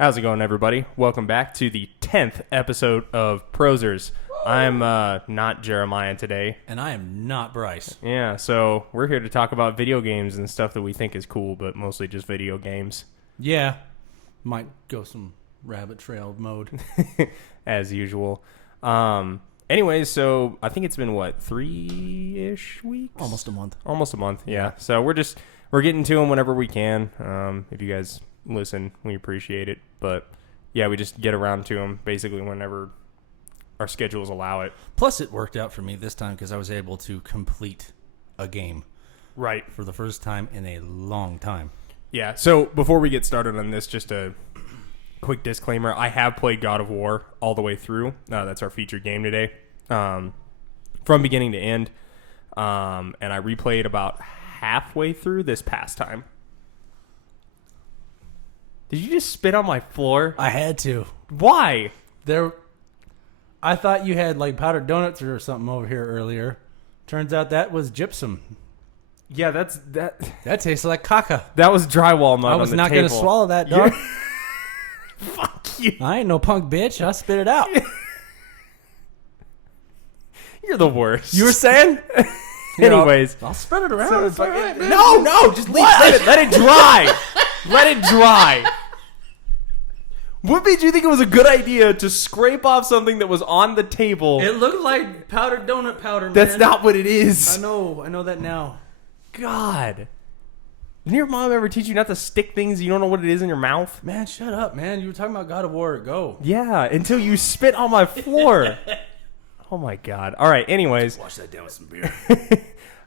How's it going, everybody? Welcome back to the 10th episode of Prosers. I'm not Jeremiah today. And I am not Bryce. Yeah, so we're here to talk about video games and stuff that we think is cool, but mostly just video games. Yeah. Might go some rabbit trail mode. As usual. Anyways, so I think it's been, 3-ish weeks? Almost a month. Almost a month, yeah. So we're getting to them whenever we can. If you guys listen, we appreciate it. But yeah, we just get around to them basically whenever our schedules allow it. Plus, it worked out for me this time because I was able to complete a game. Right. For the first time in a long time. Yeah, so before we get started on this, just a quick disclaimer. I have played God of War all the way through. That's our featured game today. From beginning to end. And I replayed about halfway through this past time. Did you just spit on my floor? I had to. Why? I thought you had like powdered donuts or something over here earlier. Turns out that was gypsum. Yeah, that tastes like caca. That was drywall mud on the table. I was not going to swallow that, dog. Fuck you. I ain't no punk bitch. I spit it out. You're the worst. You were saying? Anyways. I'll spread it around. So right, no, just leave. Let it dry. Let it dry. What made you think it was a good idea to scrape off something that was on the table? It looked like powdered donut powder, man. That's not what it is. I know that now. God. Didn't your mom ever teach you not to stick things you don't know what it is in your mouth? Man, shut up, man. You were talking about God of War. Go. Yeah, until you spit on my floor. Oh my God. All right, anyways. Wash that down with some beer.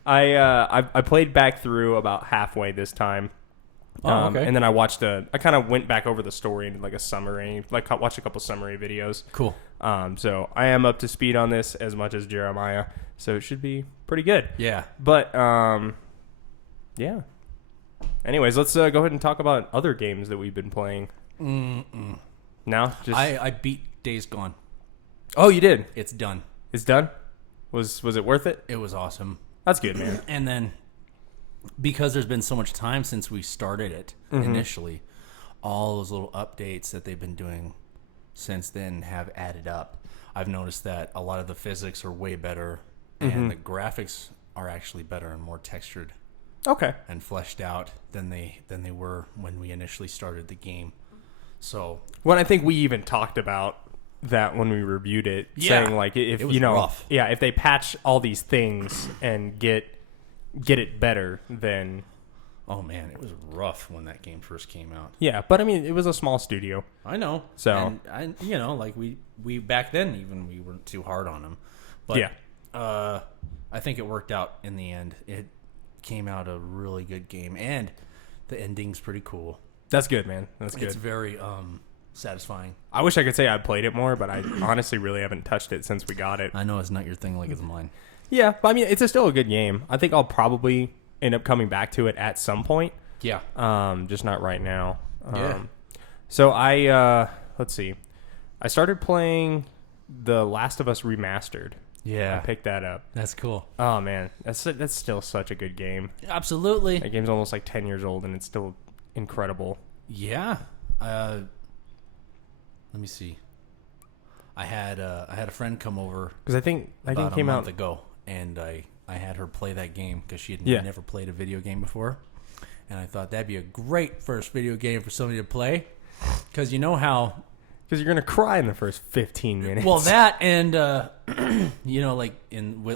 I played back through about halfway this time. Oh, okay. And then I kind of went back over the story and did like a summary, watched a couple summary videos. Cool. So I am up to speed on this as much as Jeremiah, so it should be pretty good. Yeah. But, yeah. Anyways, let's go ahead and talk about other games that we've been playing. No? Just... I beat Days Gone. Oh, you did? It's done. It's done? Was it worth it? It was awesome. That's good, man. And then, because there's been so much time since we started it initially, all those little updates that they've been doing since then have added up. I've noticed that a lot of the physics are way better, and the graphics are actually better and more textured. Okay. And fleshed out than they were when we initially started the game. So, well, I think we even talked about that when we reviewed it, saying like if it was rough. Yeah, if they patch all these things and get it better, then oh man, it was rough when that game first came out. Yeah, but I mean, it was a small studio. I know. So and like we back then even we weren't too hard on them. But yeah, I think it worked out in the end. It came out a really good game, and the ending's pretty cool. That's good, man. That's good. It's very satisfying. I wish I could say I played it more, but I honestly really haven't touched it since we got it. I know it's not your thing like it's mine. Yeah, but I mean, it's still a good game. I think I'll probably end up coming back to it at some point. Yeah. Just not right now. Yeah. So I let's see. I started playing The Last of Us Remastered. Yeah. I picked that up. That's cool. Oh man, that's still such a good game. Absolutely. That game's almost like 10 years old and it's still incredible. Yeah. Let me see. I had a friend come over because I think about came a month out ago, and I had her play that game because she had never played a video game before, and I thought that'd be a great first video game for somebody to play, because you know how. Because you're gonna cry in the first 15 minutes. Well, that and like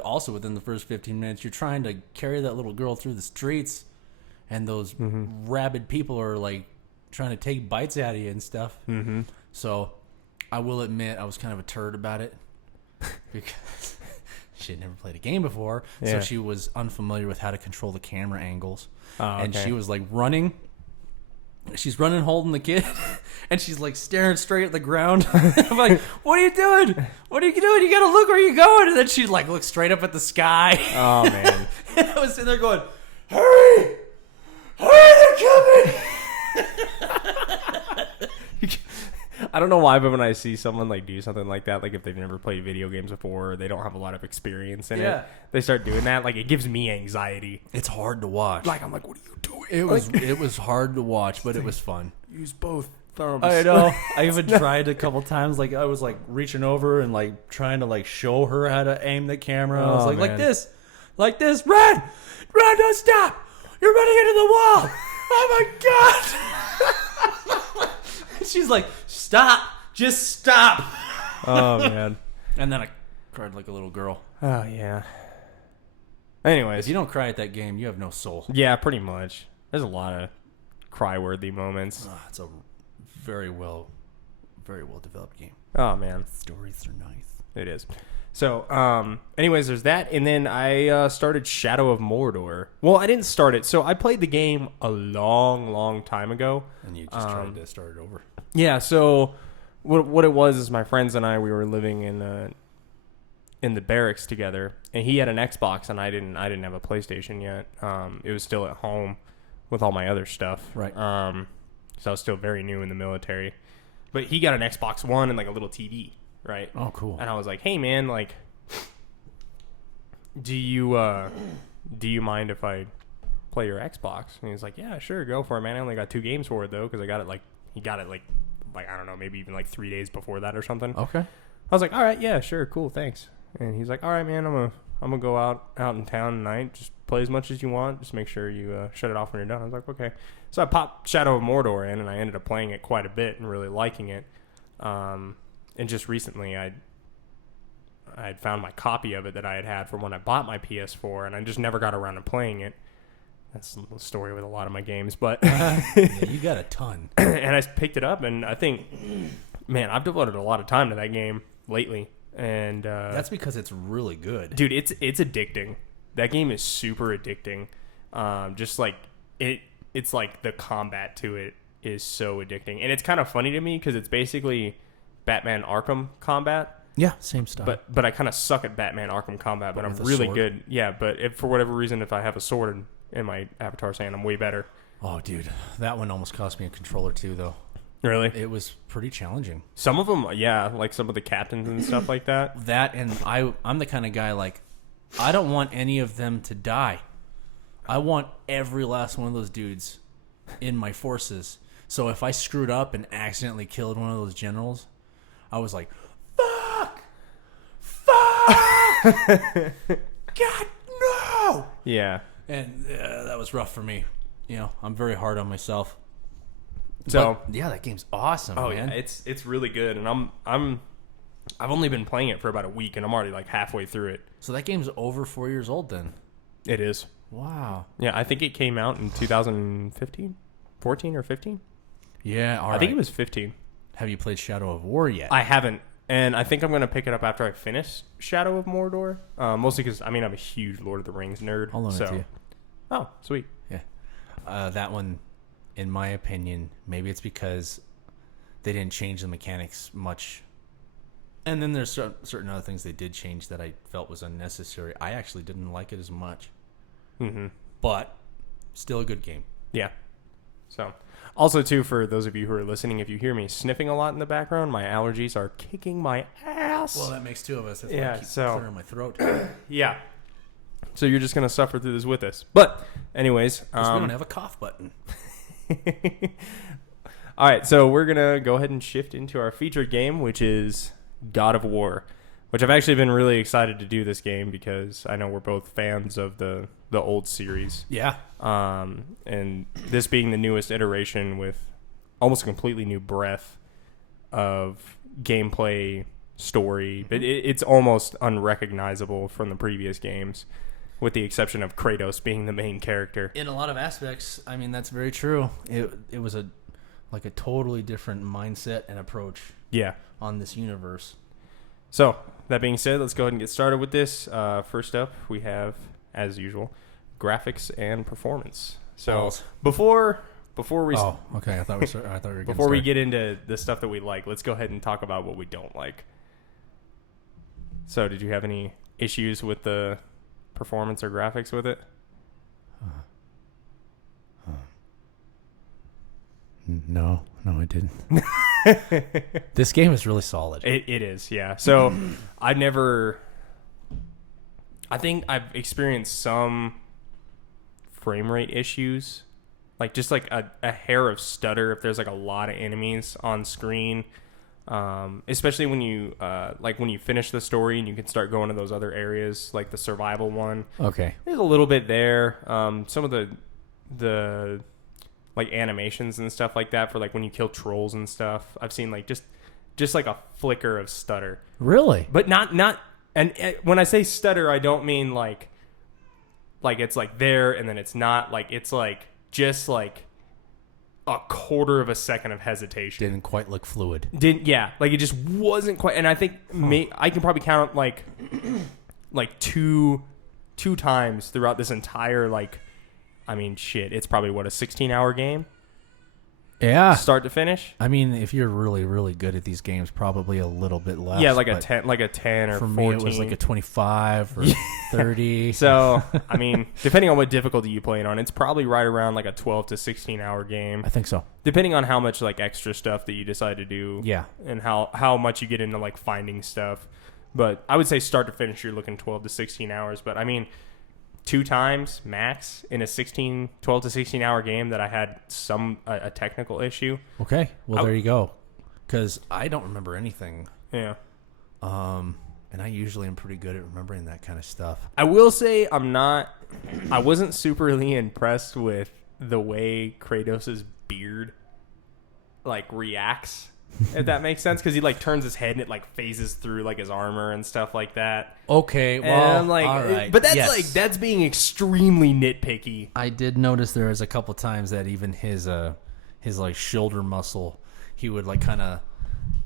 also within the first 15 minutes, you're trying to carry that little girl through the streets, and those rabid people are like trying to take bites out of you and stuff. Mm-hmm. So, I will admit I was kind of a turd about it because she had never played a game before, so she was unfamiliar with how to control the camera angles, and she was like running. She's running, holding the kid, and she's like staring straight at the ground. I'm like, "What are you doing? What are you doing? You gotta look where you're going." And then she like looks straight up at the sky. Oh man! And I was sitting there going, "Hurry, they're coming!" I don't know why, but when I see someone like do something like that, like if they've never played video games before, or they don't have a lot of experience in it, they start doing that. Like it gives me anxiety. It's hard to watch. Like I'm like, what are you doing? It was hard to watch, but it was fun. Use both thumbs. I know. I even tried a couple times. Like I was like reaching over and like trying to like show her how to aim the camera. I was Oh, like man. like this. Run, don't stop. You're running into the wall. Oh my god. She's like, stop, just stop. Oh man. And then I cried like a little girl. Oh yeah. Anyways, If you don't cry at that game, you have no soul. yeah, pretty much. There's a lot of cry-worthy moments. It's a very well developed game. Oh man, Stories are nice. it is. So, anyways, there's that, and then I started Shadow of Mordor. Well, I didn't start it, so I played the game a long, long time ago. And you just tried to start it over. Yeah. So, what it was is my friends and I, we were living in the barracks together, and he had an Xbox, and I didn't have a PlayStation yet. It was still at home with all my other stuff. Right. So I was still very new in the military, but he got an Xbox One and like a little TV. Right. Oh, cool. And I was like, "Hey, man, like, do you mind if I play your Xbox?" And he's like, "Yeah, sure, go for it, man. I only got 2 games for it though, because I got it like he got it like I don't know, maybe even like 3 days before that or something." Okay. I was like, "All right, yeah, sure, cool, thanks." And he's like, "All right, man, I'm gonna go out in town tonight. Just play as much as you want. Just make sure you shut it off when you're done." I was like, "Okay." So I popped Shadow of Mordor in, and I ended up playing it quite a bit and really liking it. And just recently, I had found my copy of it that I had from when I bought my PS4, and I just never got around to playing it. That's the story with a lot of my games, but Yeah, you got a ton. and I picked it up, and I think, man, I've devoted a lot of time to that game lately, and That's because it's really good. dude, it's addicting. That game is super addicting. Just like it's like the combat to it is so addicting, and it's kind of funny to me because it's basically Batman Arkham combat. Yeah, same style. But I kind of suck at Batman Arkham combat, but I'm with a really sword? good. Yeah, but if for whatever reason, if I have a sword in my avatar's hand, I'm way better. Oh, dude, that one almost cost me a controller too, though. Really? It was pretty challenging. Some of them, yeah, like some of the captains and stuff like that. That and I'm the kind of guy like I don't want any of them to die. I want every last one of those dudes in my forces. So if I screwed up and accidentally killed one of those generals, I was like, fuck! God, no! Yeah. And that was rough for me. You know, I'm very hard on myself. So But, yeah, that game's awesome, oh man. yeah, it's really good, and I've only been playing it for about a week, and I'm already like halfway through it. So that game's over 4 years old then. It is. Wow. Yeah, I think it came out in 2015, 14 or 15. Yeah, all right. I think it was 15. Have you played Shadow of War yet? I haven't, and I think I'm gonna pick it up after I finish Shadow of Mordor. Mostly because I'm a huge Lord of the Rings nerd. I'll loan so. it to you. Oh, sweet. Yeah. That one, in my opinion, maybe it's because they didn't change the mechanics much. And then there's certain other things they did change that I felt was unnecessary. I actually didn't like it as much. Mm-hmm. But still a good game. Yeah. So, also too, for those of you who are listening, if you hear me sniffing a lot in the background, my allergies are kicking my ass. Well, that makes 2 of us. That's why Yeah, I keep so- clearing my throat. Yeah. So you're just gonna suffer through this with us. But, anyways, 'Cause we don't have a cough button. all right. So we're gonna go ahead and shift into our featured game, which is God of War, which I've actually been really excited to do this game because I know we're both fans of the old series. Yeah. And this being the newest iteration with almost a completely new breadth of gameplay, story, but it's almost unrecognizable from the previous games, with the exception of Kratos being the main character. In a lot of aspects, I mean, that's very true. It was a totally different mindset and approach Yeah. on this universe. So, that being said, let's go ahead and get started with this. First up, we have, as usual, graphics and performance. So, Balls. before we Oh, okay. I thought we were getting before we started. get into the stuff that we like, let's go ahead and talk about what we don't like. So, did you have any issues with the performance or graphics with it? No, I didn't. This game is really solid. It is, yeah. So, I think I've experienced some frame rate issues like just like a hair of stutter if there's like a lot of enemies on screen. Especially when you like when you finish the story and you can start going to those other areas, like the survival one. Okay. There's a little bit there. Some of the like animations and stuff like that for like when you kill trolls and stuff. I've seen like just like a flicker of stutter. Really? But not and when I say stutter, I don't mean like it's like there and then it's not, like it's like just like a quarter of a second of hesitation. Didn't quite look fluid. Yeah, like it just wasn't quite. And I think I can probably count like two times throughout this entire, like, I mean, shit, it's probably what, a 16-hour game, Yeah. start to finish. I mean, if you're really, really good at these games, probably a little bit less. Yeah, like a but 10 or for 14. me, it was like a 25 or 30. So, I mean, depending on what difficulty you play it on, it's probably right around like a 12 to 16-hour game. I think so. Depending on how much like extra stuff that you decide to do. Yeah. And how much you get into like finding stuff. But I would say start to finish, you're looking 12 to 16 hours. But I mean, 2 times max in a 12 to 16 hour game that I had a technical issue. Okay. Well, there you go. Because I don't remember anything. Yeah. And I usually am pretty good at remembering that kind of stuff. I will say I wasn't superly impressed with the way Kratos' beard like reacts, if that makes sense, because he like turns his head and it like phases through like his armor and stuff like that. Okay, well, and I'm like, all right. But that's Yes. like that's being extremely nitpicky. I did notice there was a couple times that even his like shoulder muscle, he would like kind of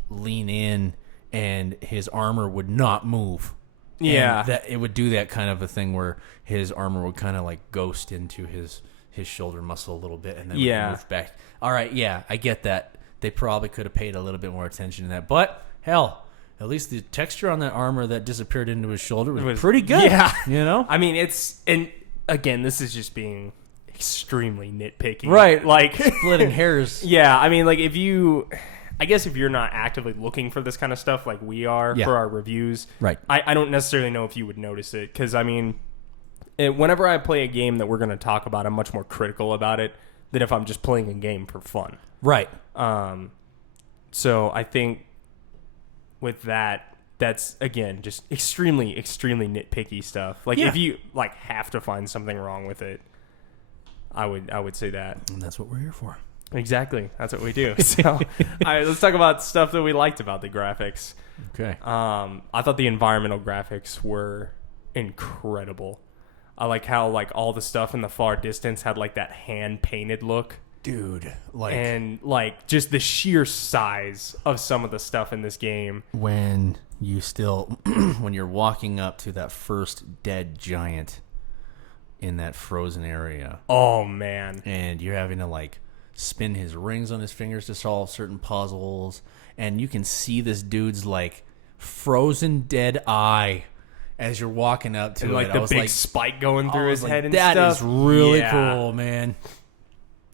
lean in and his armor would not move. Yeah. And that it would do that kind of a thing where his armor would kind of like ghost into his shoulder muscle a little bit and then would move back. All right, yeah, I get that. They probably could have paid a little bit more attention to that. But hell, at least the texture on that armor that disappeared into his shoulder was pretty good. Yeah. You know? I mean, and again, this is just being extremely nitpicky. Right. Like Splitting hairs. Yeah, I mean, like if you're not actively looking for this kind of stuff like we are for our reviews, Right. I don't necessarily know if you would notice it, because I mean, whenever I play a game that we're going to talk about, I'm much more critical about it than if I'm just playing a game for fun. Right. So I think with that's again just extremely, extremely nitpicky stuff. Like if you like have to find something wrong with it, I would say that. And that's what we're here for. Exactly. That's what we do. So, all right, let's talk about stuff that we liked about the graphics. Okay. I thought the environmental graphics were incredible. I like how like all the stuff in the far distance had like that hand painted look. Dude, like, And like just the sheer size of some of the stuff in this game. when you're walking up to that first dead giant in that frozen area, Oh man. and you're having to like spin his rings on his fingers to solve certain puzzles, and you can see this dude's like frozen dead eye as you're walking up to And it. like I the was big like, spike going through I his was head like, and that stuff. is really Yeah. cool, man.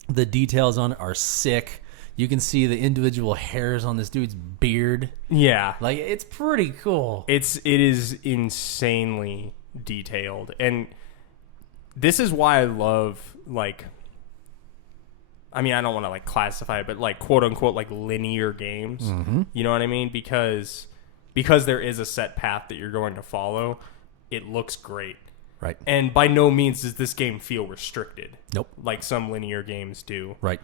The details on it are sick. You can see the individual hairs on this dude's beard. Yeah. Like, it's pretty cool. It is insanely detailed. And this is why I love, like, I mean, I don't want to like classify it, but like quote unquote like linear games. Mm-hmm. You know what I mean? Because there is a set path that you're going to follow, it looks great. Right. And by no means does this game feel restricted. Nope. Like some linear games do. Right.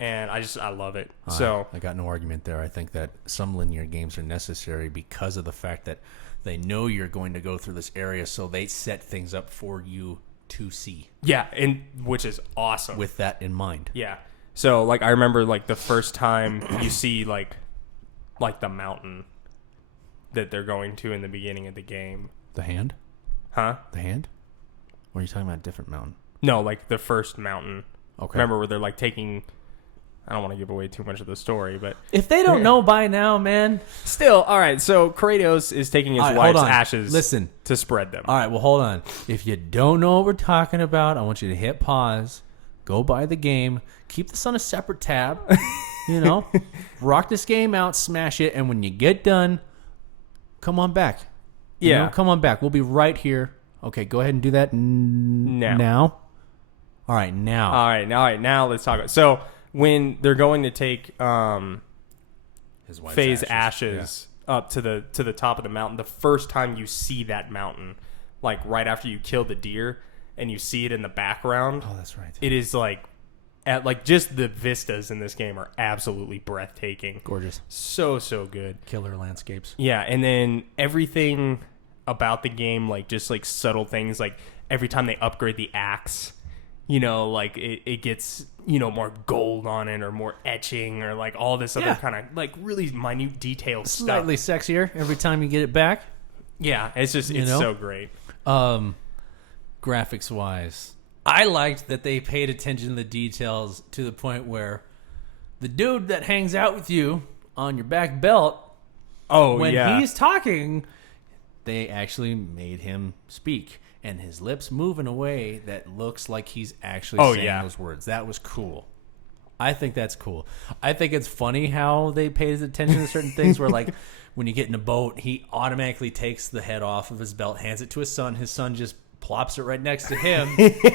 And I love it. So I got no argument there. I think that some linear games are necessary because of the fact that they know you're going to go through this area, so they set things up for you to see yeah, and which is awesome. with that in mind. Yeah. So like I remember like the first time you see like the mountain that they're going to in the beginning of the game. The hand? Huh? The hand? Or are you talking about a different mountain? No, like the first mountain. Okay. Remember where they're like taking, I don't want to give away too much of the story, but If they don't know by now, man. still, all right. So Kratos is taking his All right, hold wife's on. ashes Listen. to spread them. All right, well, hold on. If you don't know what we're talking about, I want you to hit pause, go buy the game, keep this on a separate tab, rock this game out, smash it, and when you get done, come on back. Yeah. Come on back. We'll be right here. Okay, go ahead and do that now. All right, now. Now let's talk about. So when they're going to take His wife's Faye's ashes up to the top of the mountain, the first time you see that mountain, like right after you kill the deer, and you see it in the background. Oh, that's right. It is like, just the vistas in this game are absolutely breathtaking. Gorgeous. So good. Killer landscapes. Yeah, and then everything about the game, like just like subtle things, like every time they upgrade the axe, you know, like it gets, you know, more gold on it or more etching or like all this other kind of like really minute detail stuff. Slightly sexier every time you get it back. Yeah, it's just, it's so great. Graphics wise, I liked that they paid attention to the details to the point where the dude that hangs out with you on your back belt, when he's talking, they actually made him speak. And his lips move in a way that looks like he's actually saying those words. That was cool. I think that's cool. I think it's funny how they paid attention to certain things where, like, when you get in a boat, he automatically takes the head off of his belt, hands it to his son. His son just plops it right next to him.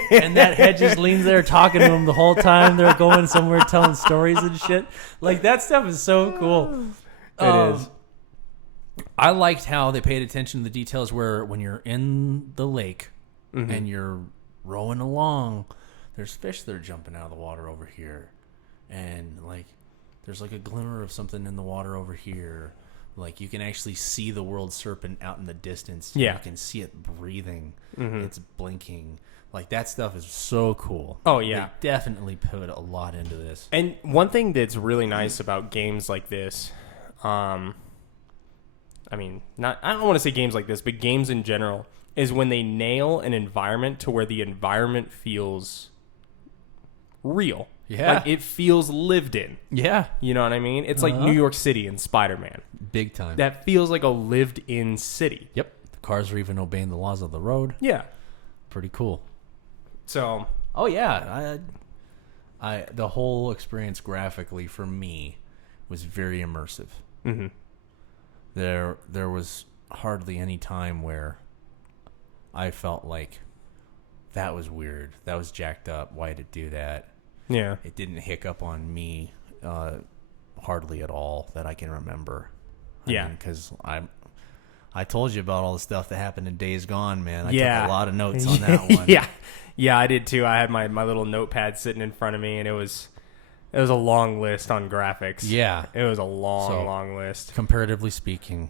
And that head just leans there talking to him the whole time. They're going somewhere telling stories and shit. Like, that stuff is so cool. It is. I liked how they paid attention to the details where when you're in the lake and you're rowing along, there's fish that are jumping out of the water over here. And, like, there's, like, a glimmer of something in the water over here. Like, you can actually see the world serpent out in the distance. Yeah. You can see it breathing. It's blinking. Like, that stuff is so cool. Oh, yeah. They definitely put a lot into this. And one thing that's really nice about games like this, I mean, I don't want to say games like this, but games in general, is when they nail an environment to where the environment feels real. Yeah. Like, it feels lived in. Yeah. You know what I mean? It's like New York City in Spider-Man. Big time. That feels like a lived-in city. Yep. The cars are even obeying the laws of the road. Yeah. Pretty cool. So. Oh, yeah. The whole experience graphically for me was very immersive. Mm-hmm. There was hardly any time where I felt like that was weird. That was jacked up. Why did it do that? Yeah. It didn't hiccup on me hardly at all that I can remember. Because I told you about all the stuff that happened in Days Gone, man. I took a lot of notes on that one. Yeah, I did too. I had my little notepad sitting in front of me, and it was a long list on graphics. Yeah. It was a long list. Comparatively speaking,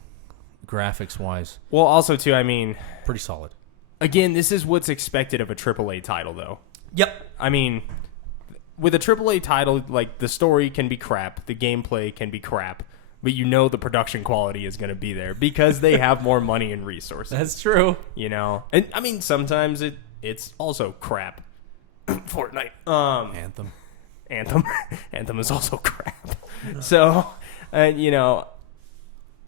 graphics-wise. Well, also, too, I mean, pretty solid. Again, this is what's expected of a AAA title, though. Yep. I mean, with a AAA title, like, the story can be crap, the gameplay can be crap, but you know the production quality is going to be there because they have more money and resources. That's true. You know? And, I mean, sometimes it's also crap. Fortnite. Anthem is also crap. So, you know,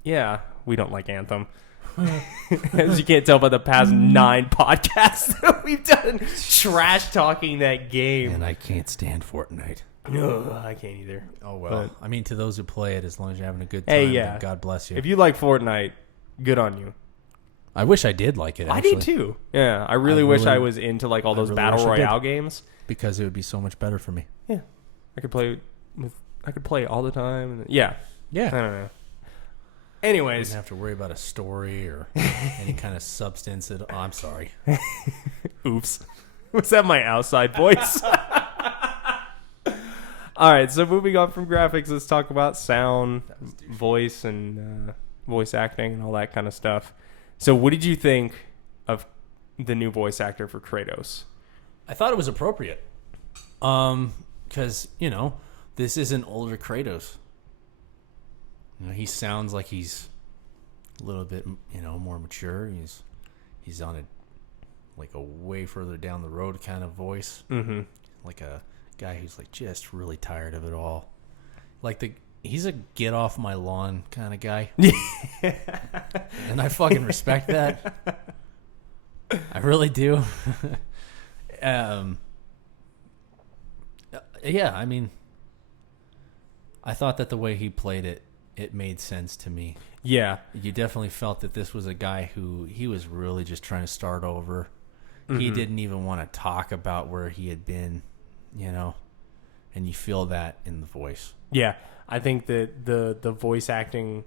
yeah, we don't like Anthem. As you can't tell by the past 9 podcasts that we've done trash talking that game. And I can't stand Fortnite. No, I can't either. Oh, well. I mean, to those who play it, as long as you're having a good time, hey, yeah. then God bless you. If you like Fortnite, good on you. I wish I did like it, actually. I did too. Yeah, I really wish I was into like all those Battle Royale games. Because it would be so much better for me. Yeah. I could play all the time. Yeah. Yeah. I don't know. Anyways. Didn't have to worry about a story or any kind of substance. Oh, I'm sorry. Oops. Was that my outside voice? All right, so moving on from graphics, let's talk about sound, voice, and voice acting and all that kind of stuff. So what did you think of the new voice actor for Kratos? I thought it was appropriate. Because, you know, this is an older Kratos. You know, he sounds like he's a little bit, you know, more mature. He's on a way further down the road kind of voice. Mm-hmm. Like a guy who's like just really tired of it all. Like he's a get off my lawn kind of guy. And I fucking respect that. I really do. Yeah, I mean, I thought that the way he played it made sense to me. Yeah. You definitely felt that this was a guy who he was really just trying to start over. he didn't even want to talk about where he had been, you know, and you feel that in the voice. Yeah, I think that the voice acting,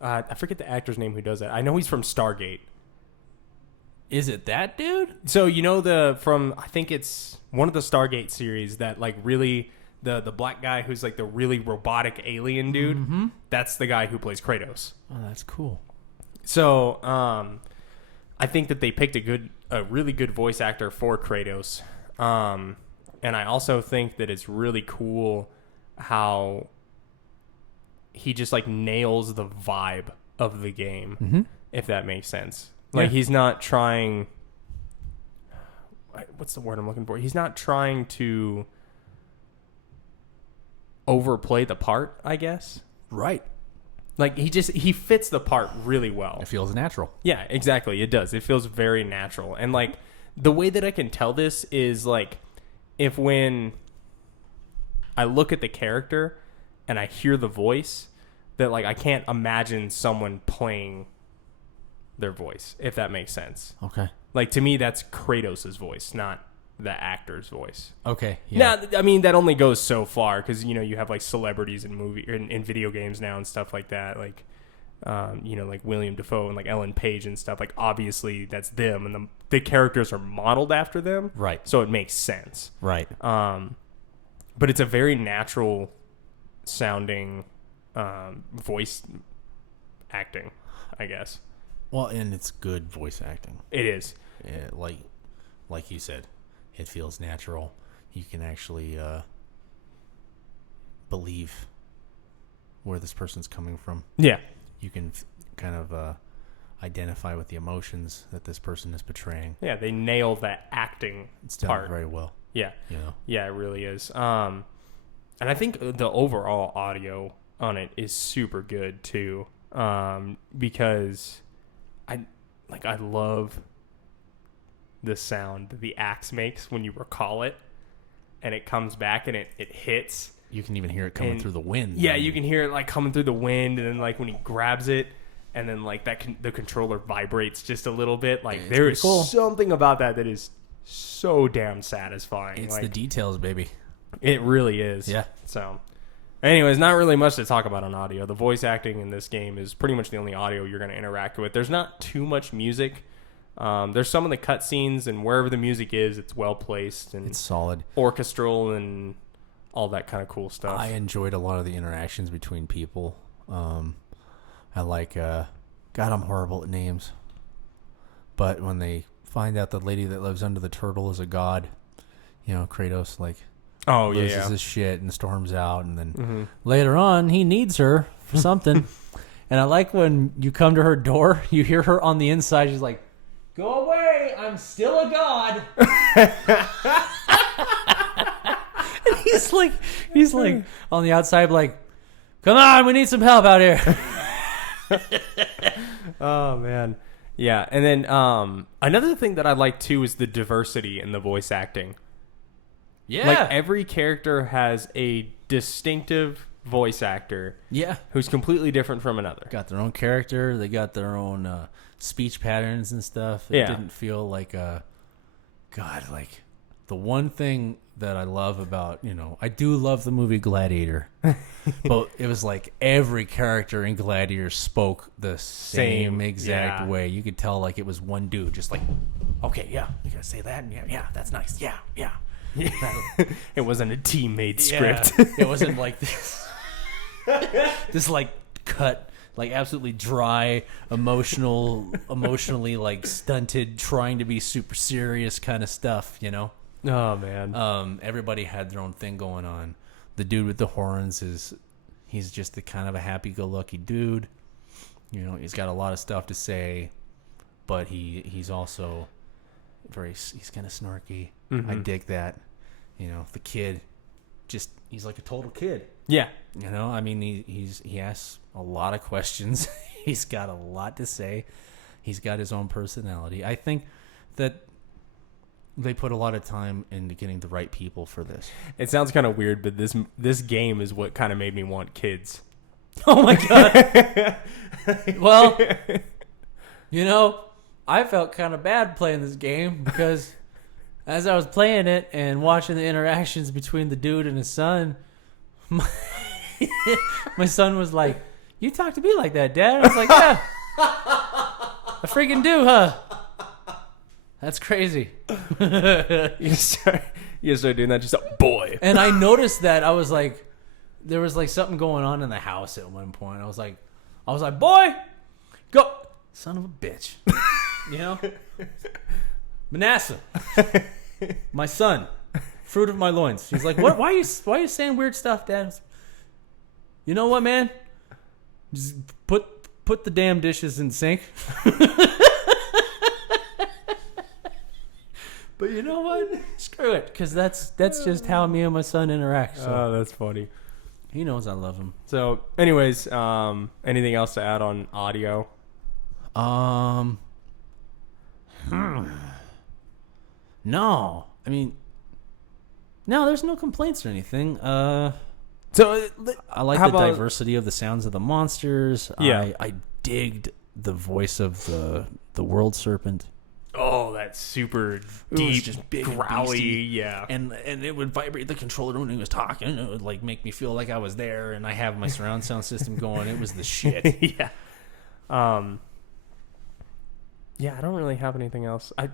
I forget the actor's name who does that. I know he's from Stargate. Is it that dude? So I think it's one of the Stargate series that like really the black guy who's like the really robotic alien dude. Mm-hmm. That's the guy who plays Kratos. Oh, that's cool. So I think that they picked a really good voice actor for Kratos. And I also think that it's really cool how he just like nails the vibe of the game, if that makes sense. Like he's not trying. What's the word I'm looking for? He's not trying to overplay the part, I guess. Right. Like he fits the part really well. It feels natural. Yeah, exactly. It does. It feels very natural. And like the way that I can tell this is like if when I look at the character and I hear the voice, that like I can't imagine someone playing their voice, if that makes sense. Okay. Like to me, that's Kratos' voice, not the actor's voice. Okay. Yeah. Now, I mean, that only goes so far because you have like celebrities in video games now and stuff like that, like like William Dafoe and like Ellen Page and stuff. Like obviously that's them, and the characters are modeled after them, right? So it makes sense, right? But it's a very natural sounding voice acting, I guess. Well, and it's good voice acting. It is. Yeah, like you said, it feels natural. You can actually believe where this person's coming from. Yeah. You can kind of identify with the emotions that this person is portraying. Yeah, they nail that acting It's done part very well. Yeah. You know? Yeah, it really is. And I think the overall audio on it is super good too. Because I love the sound that the axe makes when you recall it and it comes back and it hits. You can even hear it coming through the wind. Yeah, you can hear it like coming through the wind, and then like when he grabs it and then like the controller vibrates just a little bit. Like there is something about that is so damn satisfying. It's like, the details, baby. It really is. Yeah. So anyways, not really much to talk about on audio. The voice acting in this game is pretty much the only audio you're going to interact with. There's not too much music. There's some of the cutscenes, and wherever the music is, it's well placed and it's solid, orchestral, and all that kind of cool stuff. I enjoyed a lot of the interactions between people. I like, God, I'm horrible at names. But when they find out the lady that lives under the turtle is a god, Kratos loses his shit and storms out, and then later on he needs her for something. And I like when you come to her door, you hear her on the inside. She's like, "Go away! I'm still a god." And he's like on the outside, like, "Come on, we need some help out here." Oh man, yeah. And then another thing that I like too is the diversity in the voice acting. Yeah. Like every character has a distinctive voice actor. Yeah. Who's completely different from another. Got their own character. They got their own speech patterns and stuff. It didn't feel like like the one thing that I love about, I do love the movie Gladiator. But it was like every character in Gladiator spoke the same exact way. You could tell like it was one dude just like, "Okay, yeah, you gotta say that. And yeah, that's nice. Yeah, yeah." It wasn't a team-made script. It wasn't like this. This like cut, like absolutely dry, emotionally like stunted, trying to be super serious kind of stuff. Oh man. Everybody had their own thing going on. The dude with the horns he's just the kind of a happy-go-lucky dude. He's got a lot of stuff to say, but he's also he's kind of snarky. Mm-hmm. I dig that. The kid, he's like a total kid. Yeah. I mean, he asks a lot of questions. He's got a lot to say. He's got his own personality. I think that they put a lot of time into getting the right people for this. It sounds kind of weird, but this game is what kind of made me want kids. Oh my god. Well, I felt kind of bad playing this game because as I was playing it and watching the interactions between the dude and his son, my son was like, "You talk to me like that, Dad?" I was like, "Yeah, I freaking do, huh?" That's crazy. You start doing that, just boy. And I noticed that I was like, there was like something going on in the house at one point. I was like, boy, go, son of a bitch, you know, Manasseh, my son, fruit of my loins. He's like, what? Why are you saying weird stuff, Dad? You know what, man? Just put the damn dishes in the sink. But you know what? Screw it, because that's just how me and my son interact. So. Oh, that's funny. He knows I love him. So, anyways, anything else to add on audio? No. I mean, no, there's no complaints or anything. So I like the diversity of the sounds of the monsters. Yeah. I digged the voice of the world serpent. Oh, that's super deep, just big growly, and yeah. And it would vibrate the controller when he was talking. It would like make me feel like I was there, and I have my surround sound system going. It was the shit. Yeah. Yeah, I don't really have anything else. I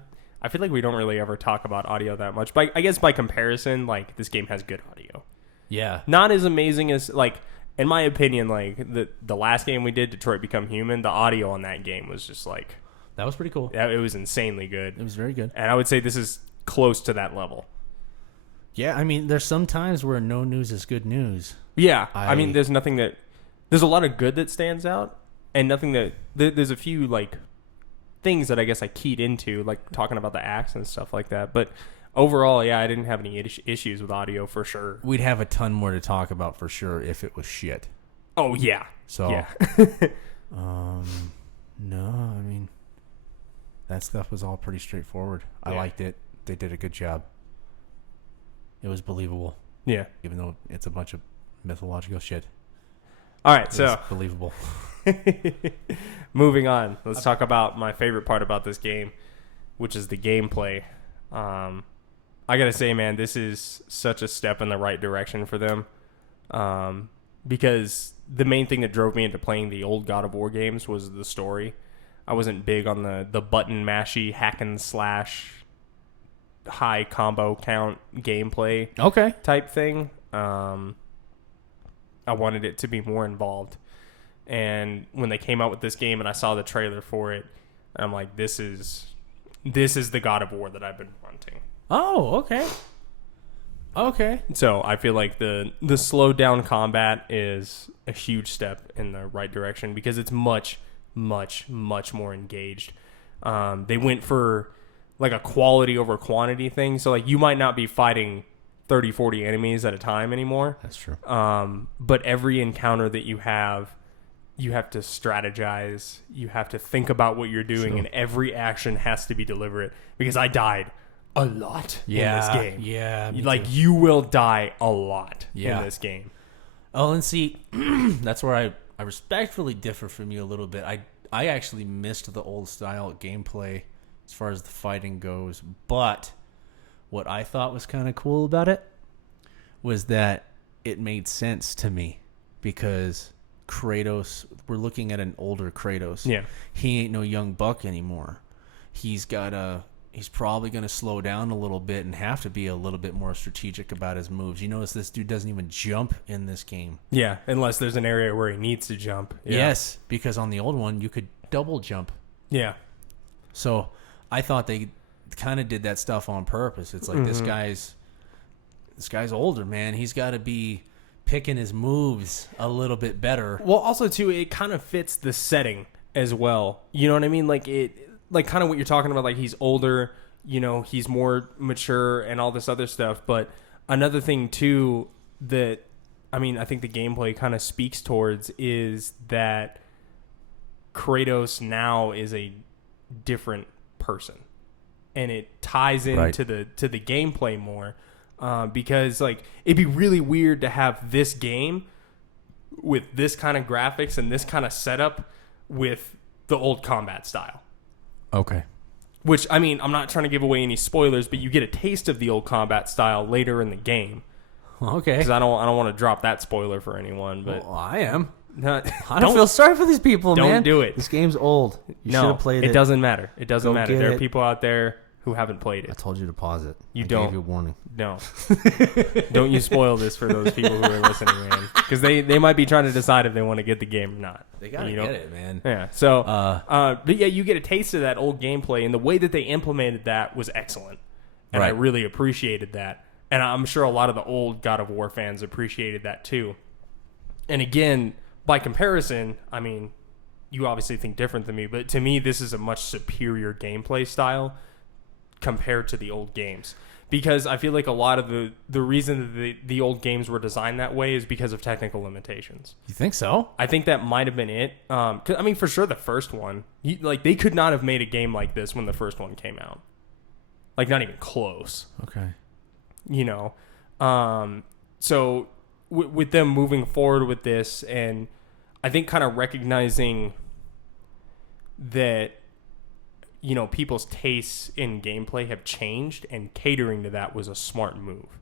feel like we don't really ever talk about audio that much. But I guess by comparison, like, this game has good audio. Yeah. Not as amazing as, like, in my opinion, like, the last game we did, Detroit Become Human, the audio on that game was just, like... That was pretty cool. Yeah, it was insanely good. It was very good. And I would say this is close to that level. Yeah, I mean, there's some times where no news is good news. Yeah. I mean, there's nothing that... There's a lot of good that stands out, and nothing that... There's a few, like, things that I guess I keyed into, like talking about the axe and stuff like that. But overall, yeah, I didn't have any issues with audio for sure. We'd have a ton more to talk about for sure if it was shit. Oh, yeah. So, yeah. No, I mean... That stuff was all pretty straightforward. I liked it. They did a good job. It was believable. Yeah. Even though it's a bunch of mythological shit. All right, It so was believable. moving on. Let's talk about my favorite part about this game, which is the gameplay. I gotta say, man, this is such a step in the right direction for them. Because the main thing that drove me into playing the old God of War games was the story. I wasn't big on the button mashy hack and slash high combo count gameplay type thing. I wanted it to be more involved. And when they came out with this game and I saw the trailer for it, I'm like, this is the God of War that I've been wanting. Oh, okay. Okay. So I feel like the slowed down combat is a huge step in the right direction because it's much more engaged. They went for like a quality over quantity thing. So like you might not be fighting 30, 40 enemies at a time anymore. That's true. But every encounter that you have to strategize. You have to think about what you're doing, and every action has to be deliberate. Because I died a lot in this game. Yeah, like you will die a lot in this game. Oh, and see, that's where I respectfully differ from you a little bit. I actually missed the old style gameplay as far as the fighting goes, but what I thought was kind of cool about it was that it made sense to me because Kratos, we're looking at an older Kratos. Yeah. He ain't no young buck anymore. He's probably going to slow down a little bit and have to be a little bit more strategic about his moves. You notice this dude doesn't even jump in this game. Yeah, unless there's an area where he needs to jump. Yeah. Yes, because on the old one, you could double jump. Yeah. So I thought they kind of did that stuff on purpose. It's like this guy's older, man. He's got to be picking his moves a little bit better. Well, also, too, it kind of fits the setting as well. You know what I mean? Like kind of what you're talking about, like he's older, you know, he's more mature and all this other stuff. But another thing, too, that, I mean, I think the gameplay kind of speaks towards is that Kratos now is a different person. And it ties into to the gameplay more. Because, like, it'd be really weird to have this game with this kind of graphics and this kind of setup with the old combat style. Okay. Which, I mean, I'm not trying to give away any spoilers, but you get a taste of the old combat style later in the game. Okay. Because I don't want to drop that spoiler for anyone, but Well, I am. not, I don't feel sorry for these people, don't man. do it. This game's old. You should No, have played it. it doesn't matter. It doesn't Go matter. get There are it. people out there who haven't played I it. told you to pause it. You I don't. gave you a warning. No. Don't you spoil this for those people who are listening, man. Because they might be trying to decide if they want to get the game or not. They gotta You get know? it, man. Yeah. So, but yeah, you get a taste of that old gameplay, and the way that they implemented that was excellent, and I Right. really appreciated that. And I'm sure a lot of the old God of War fans appreciated that too. And again, by comparison, I mean, you obviously think different than me, but to me, this is a much superior gameplay style compared to the old games. Because I feel like a lot of the reason that the old games were designed that way is because of technical limitations. You think so? I think that might have been it. 'Cause, I mean, for sure, the first one, they could not have made a game like this when the first one came out. Like, not even close. Okay. You know, so with them moving forward with this, and I think kind of recognizing that, you know, people's tastes in gameplay have changed, and catering to that was a smart move.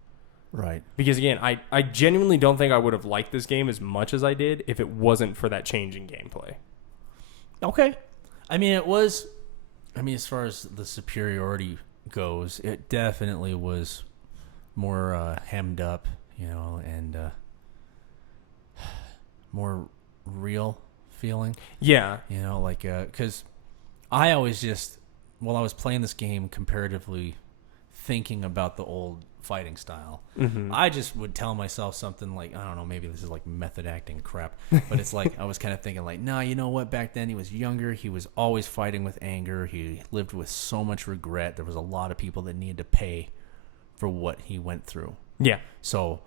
Right. Because again, I genuinely don't think I would have liked this game as much as I did if it wasn't for that change in gameplay. Okay. I mean, it was. I mean, as far as the superiority goes, it definitely was more hemmed up, you know, and more real feeling. Yeah. You know, like, because I always just, while I was playing this game comparatively thinking about the old fighting style, I just would tell myself something like, I don't know, maybe this is like method acting crap, but it's like, I was kind of thinking like, nah, you know what, back then he was younger, he was always fighting with anger, he lived with so much regret, there was a lot of people that needed to pay for what he went through. Yeah. So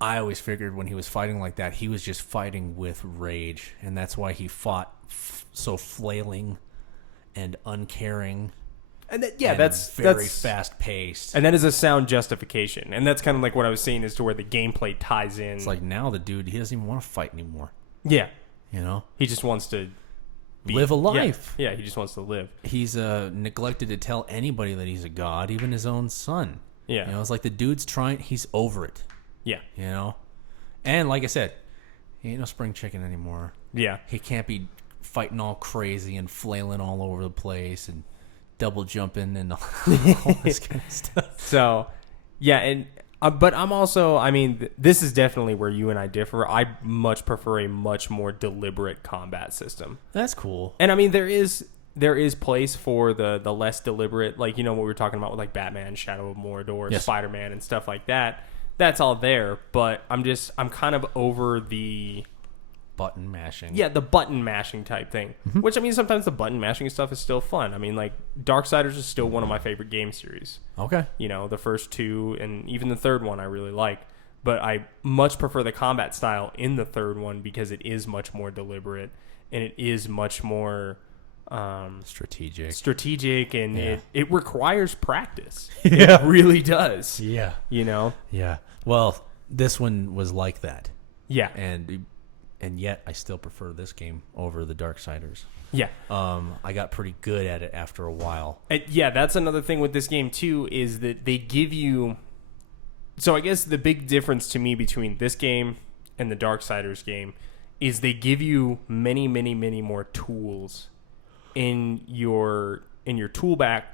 I always figured when he was fighting like that, he was just fighting with rage, and that's why he fought so flailing and uncaring. And And that's very fast paced. And that is a sound justification. And that's kind of like what I was saying as to where the gameplay ties in. It's like now the dude, he doesn't even want to fight anymore. Yeah. You know, He just wants to live a life. Yeah, he just wants to live. He's neglected to tell anybody that he's a god, even his own son. Yeah. You know, it's like the dude's trying. He's over it. Yeah. You know, and like I said, he ain't no spring chicken anymore. Yeah. He can't be fighting all crazy and flailing all over the place and double jumping and all this kind of stuff. So, yeah, and but I'm also, I mean, this is definitely where you and I differ. I much prefer a much more deliberate combat system. That's cool. And I mean, there is place for the less deliberate, like, you know, what we were talking about with like Batman, Shadow of Mordor, Yes. Spider-Man, and stuff like that. That's all there, but I'm kind of over the Button mashing. yeah, the button mashing type thing. Which, I mean, sometimes the button mashing stuff is still fun. I mean, like, Darksiders is still one of my favorite game series. Okay. You know, the first two and even the third one I really like. But I much prefer the combat style in the third one because it is much more deliberate and it is much more strategic, and Yeah. it requires practice. Yeah. It really does. Yeah. You know? Yeah. Well, this one was like that. Yeah. And yet I still prefer this game over the Darksiders. Yeah. I got pretty good at it after a while. And yeah, that's another thing with this game too, is that they give you. So I guess the big difference to me between this game and the Darksiders game is they give you many, many, many more tools in your toolbacks.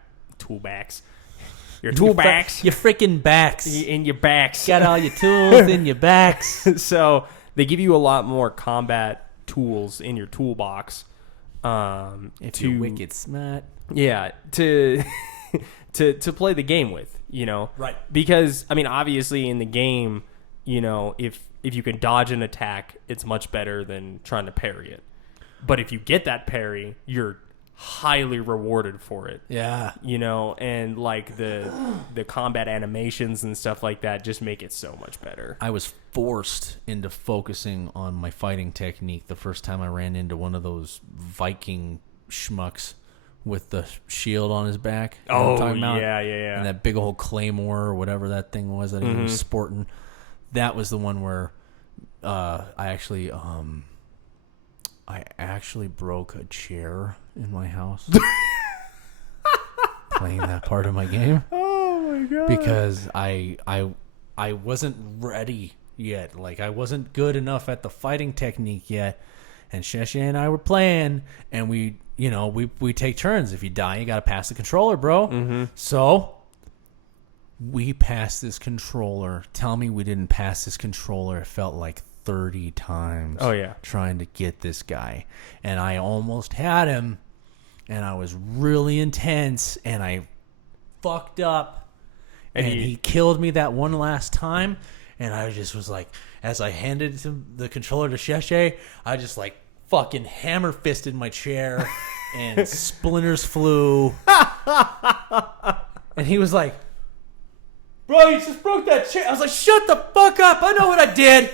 Your toolbacks. Your freaking backs. In your backs. Got all your tools in your backs. So they give you a lot more combat tools in your toolbox. If you're wicked smart. Yeah, to play the game with, you know. Right. Because, I mean, obviously in the game, you know, if you can dodge an attack, it's much better than trying to parry it. But if you get that parry, you're highly rewarded for it. Yeah. You know, and like the combat animations and stuff like that just make it so much better. I was forced into focusing on my fighting technique the first time I ran into one of those Viking schmucks with the shield on his back. You know what I'm talking about? Yeah. And that big old claymore or whatever that thing was that he was sporting. That was the one where I actually broke a chair in my house. playing that part of my game. Oh my god! Because I wasn't ready yet. Like, I wasn't good enough at the fighting technique yet. And Sheshe and I were playing, and we take turns. If you die, you got to pass the controller, bro. Mm-hmm. So we passed this controller. Tell me we didn't pass this controller. It felt like 30 times. Oh yeah, trying to get this guy, and I almost had him, and I was really intense, and I fucked up, and he killed me that one last time, and I just was like, as I handed the controller to Sheshe, I just like fucking hammer fisted my chair, and splinters flew, and he was like, "Bro, you just broke that chair." I was like, "Shut the fuck up! I know what I did.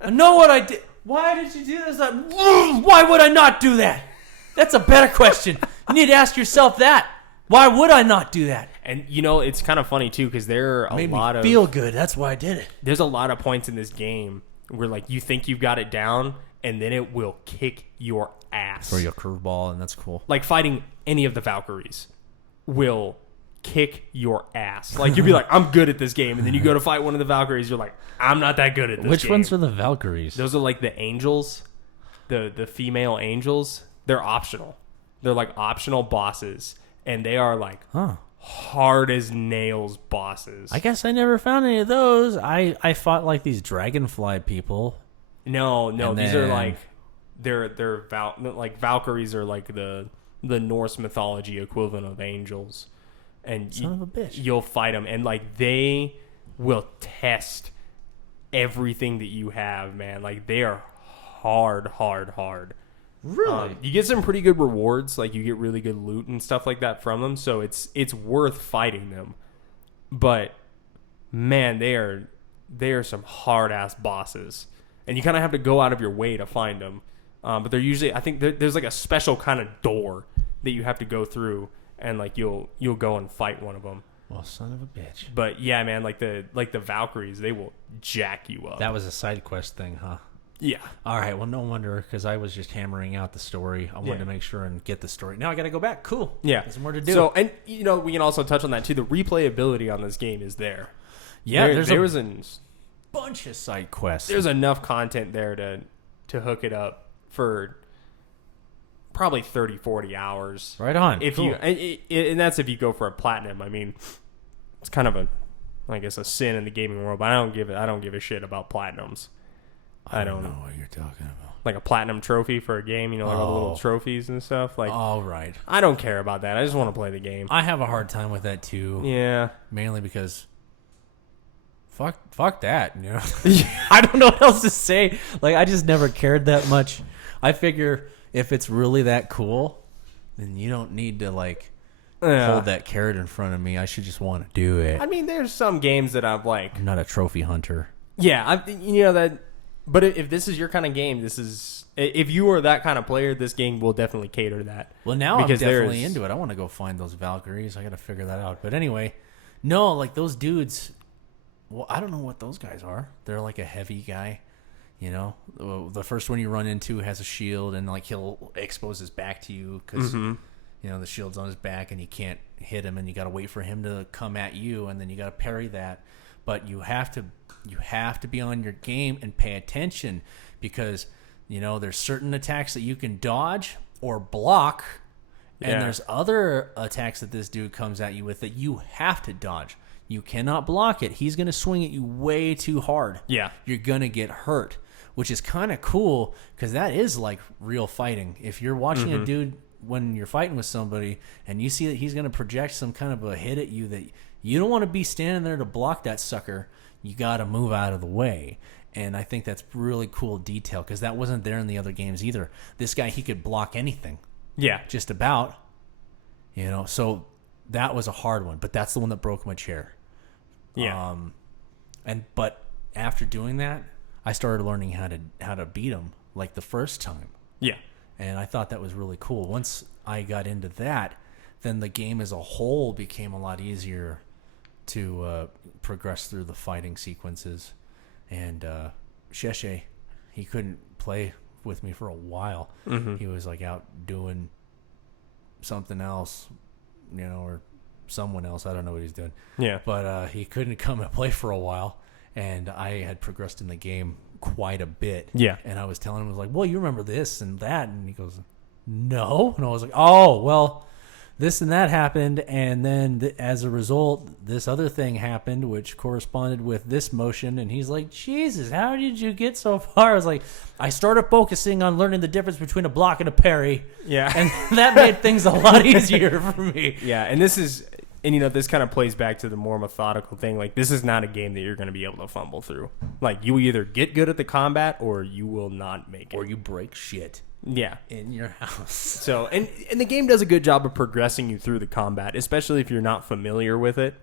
I know what I did. Why did you do this? Why would I not do that? That's a better question. You need to ask yourself that. Why would I not do that?" And it's kind of funny too, because there are Made me feel good. That's why I did it. There's a lot of points in this game where like you think you've got it down, and then it will kick your ass. Throw you a curveball, and that's cool. Like fighting any of the Valkyries will kick your ass. Like you'll be like, "I'm good at this game," and then you go to fight one of the Valkyries, you're like, "I'm not that good at this Which game." ones are the Valkyries? Those are like the angels, the female angels. They're optional. They're like optional bosses, and they are like hard as nails bosses. I guess I never found any of those. I fought like these dragonfly people. No, And these are then- like they're like Valkyries are like the Norse mythology equivalent of angels, and Son of a bitch. you'll fight them, and like they will test everything that you have, man. Like they are hard. Really? You get some pretty good rewards, like you get really good loot and stuff like that from them, so it's worth fighting them. But man, they are some hard ass bosses, and you kind of have to go out of your way to find them. But they're usually, I think there's like a special kind of door that you have to go through, and like you'll go and fight one of them. Well, son of a bitch. But yeah, man, like the Valkyries, they will jack you up. That was a side quest thing, huh? Yeah. All right. Well, no wonder, because I was just hammering out the story. I wanted to make sure and get the story. Now I got to go back. Cool. Yeah. There's more to do. So, and we can also touch on that too. The replayability on this game is there. yeah, there was bunch of side quests. there's enough content there to hook it up for probably 30, 40 hours. Right on. If Cool. you and that's if you go for a platinum. I mean, it's kind of a sin in the gaming world, but I don't give a shit about platinums. I don't know what you're talking about. Like a platinum trophy for a game, like all the little trophies and stuff. Like, All right. I don't care about that. I just want to play the game. I have a hard time with that too. Yeah. Mainly because fuck that, I don't know what else to say. Like, I just never cared that much. I figure if it's really that cool, then you don't need to hold that carrot in front of me. I should just want to do it. I mean, there's some games that I've like. I'm not a trophy hunter. Yeah, that. But if this is your kind of game, if you are that kind of player, this game will definitely cater to that. Well, now I'm definitely there's- into it. I want to go find those Valkyries. I got to figure that out. But anyway, no, like those dudes. Well, I don't know what those guys are. They're like a heavy guy. The first one you run into has a shield, and like he'll expose his back to you because the shield's on his back, and you can't hit him, and you got to wait for him to come at you, and then you got to parry that. But you have to be on your game and pay attention because there's certain attacks that you can dodge or block, and there's other attacks that this dude comes at you with that you have to dodge. You cannot block it. He's going to swing at you way too hard. Yeah. You're going to get hurt, which is kind of cool because that is like real fighting. If you're watching a dude when you're fighting with somebody and you see that he's going to project some kind of a hit at you that you don't want to be standing there to block that sucker, you got to move out of the way. And I think that's really cool detail because that wasn't there in the other games either. This guy, he could block anything. Yeah. Just about. So that was a hard one, but that's the one that broke my chair. Yeah. But after doing that, I started learning how to beat him like the first time. Yeah. And I thought that was really cool. Once I got into that, then the game as a whole became a lot easier to progress through the fighting sequences. And Sheshe, he couldn't play with me for a while. He was like out doing something else, or someone else. I don't know what he's doing. Yeah. But he couldn't come and play for a while, and I had progressed in the game quite a bit. Yeah. And I was telling him, I was like, well, you remember this and that, and he goes, no. And I was like, oh, well, this and that happened, and then as a result, this other thing happened, which corresponded with this motion. And he's like, Jesus, how did you get so far? I was like, I started focusing on learning the difference between a block and a parry. Yeah. And that made things a lot easier for me. Yeah, and this kind of plays back to the more methodical thing. Like, this is not a game that you're going to be able to fumble through. Like, you either get good at the combat or you will not make it. Or you break shit. Yeah. In your house. So, and the game does a good job of progressing you through the combat, especially if you're not familiar with it.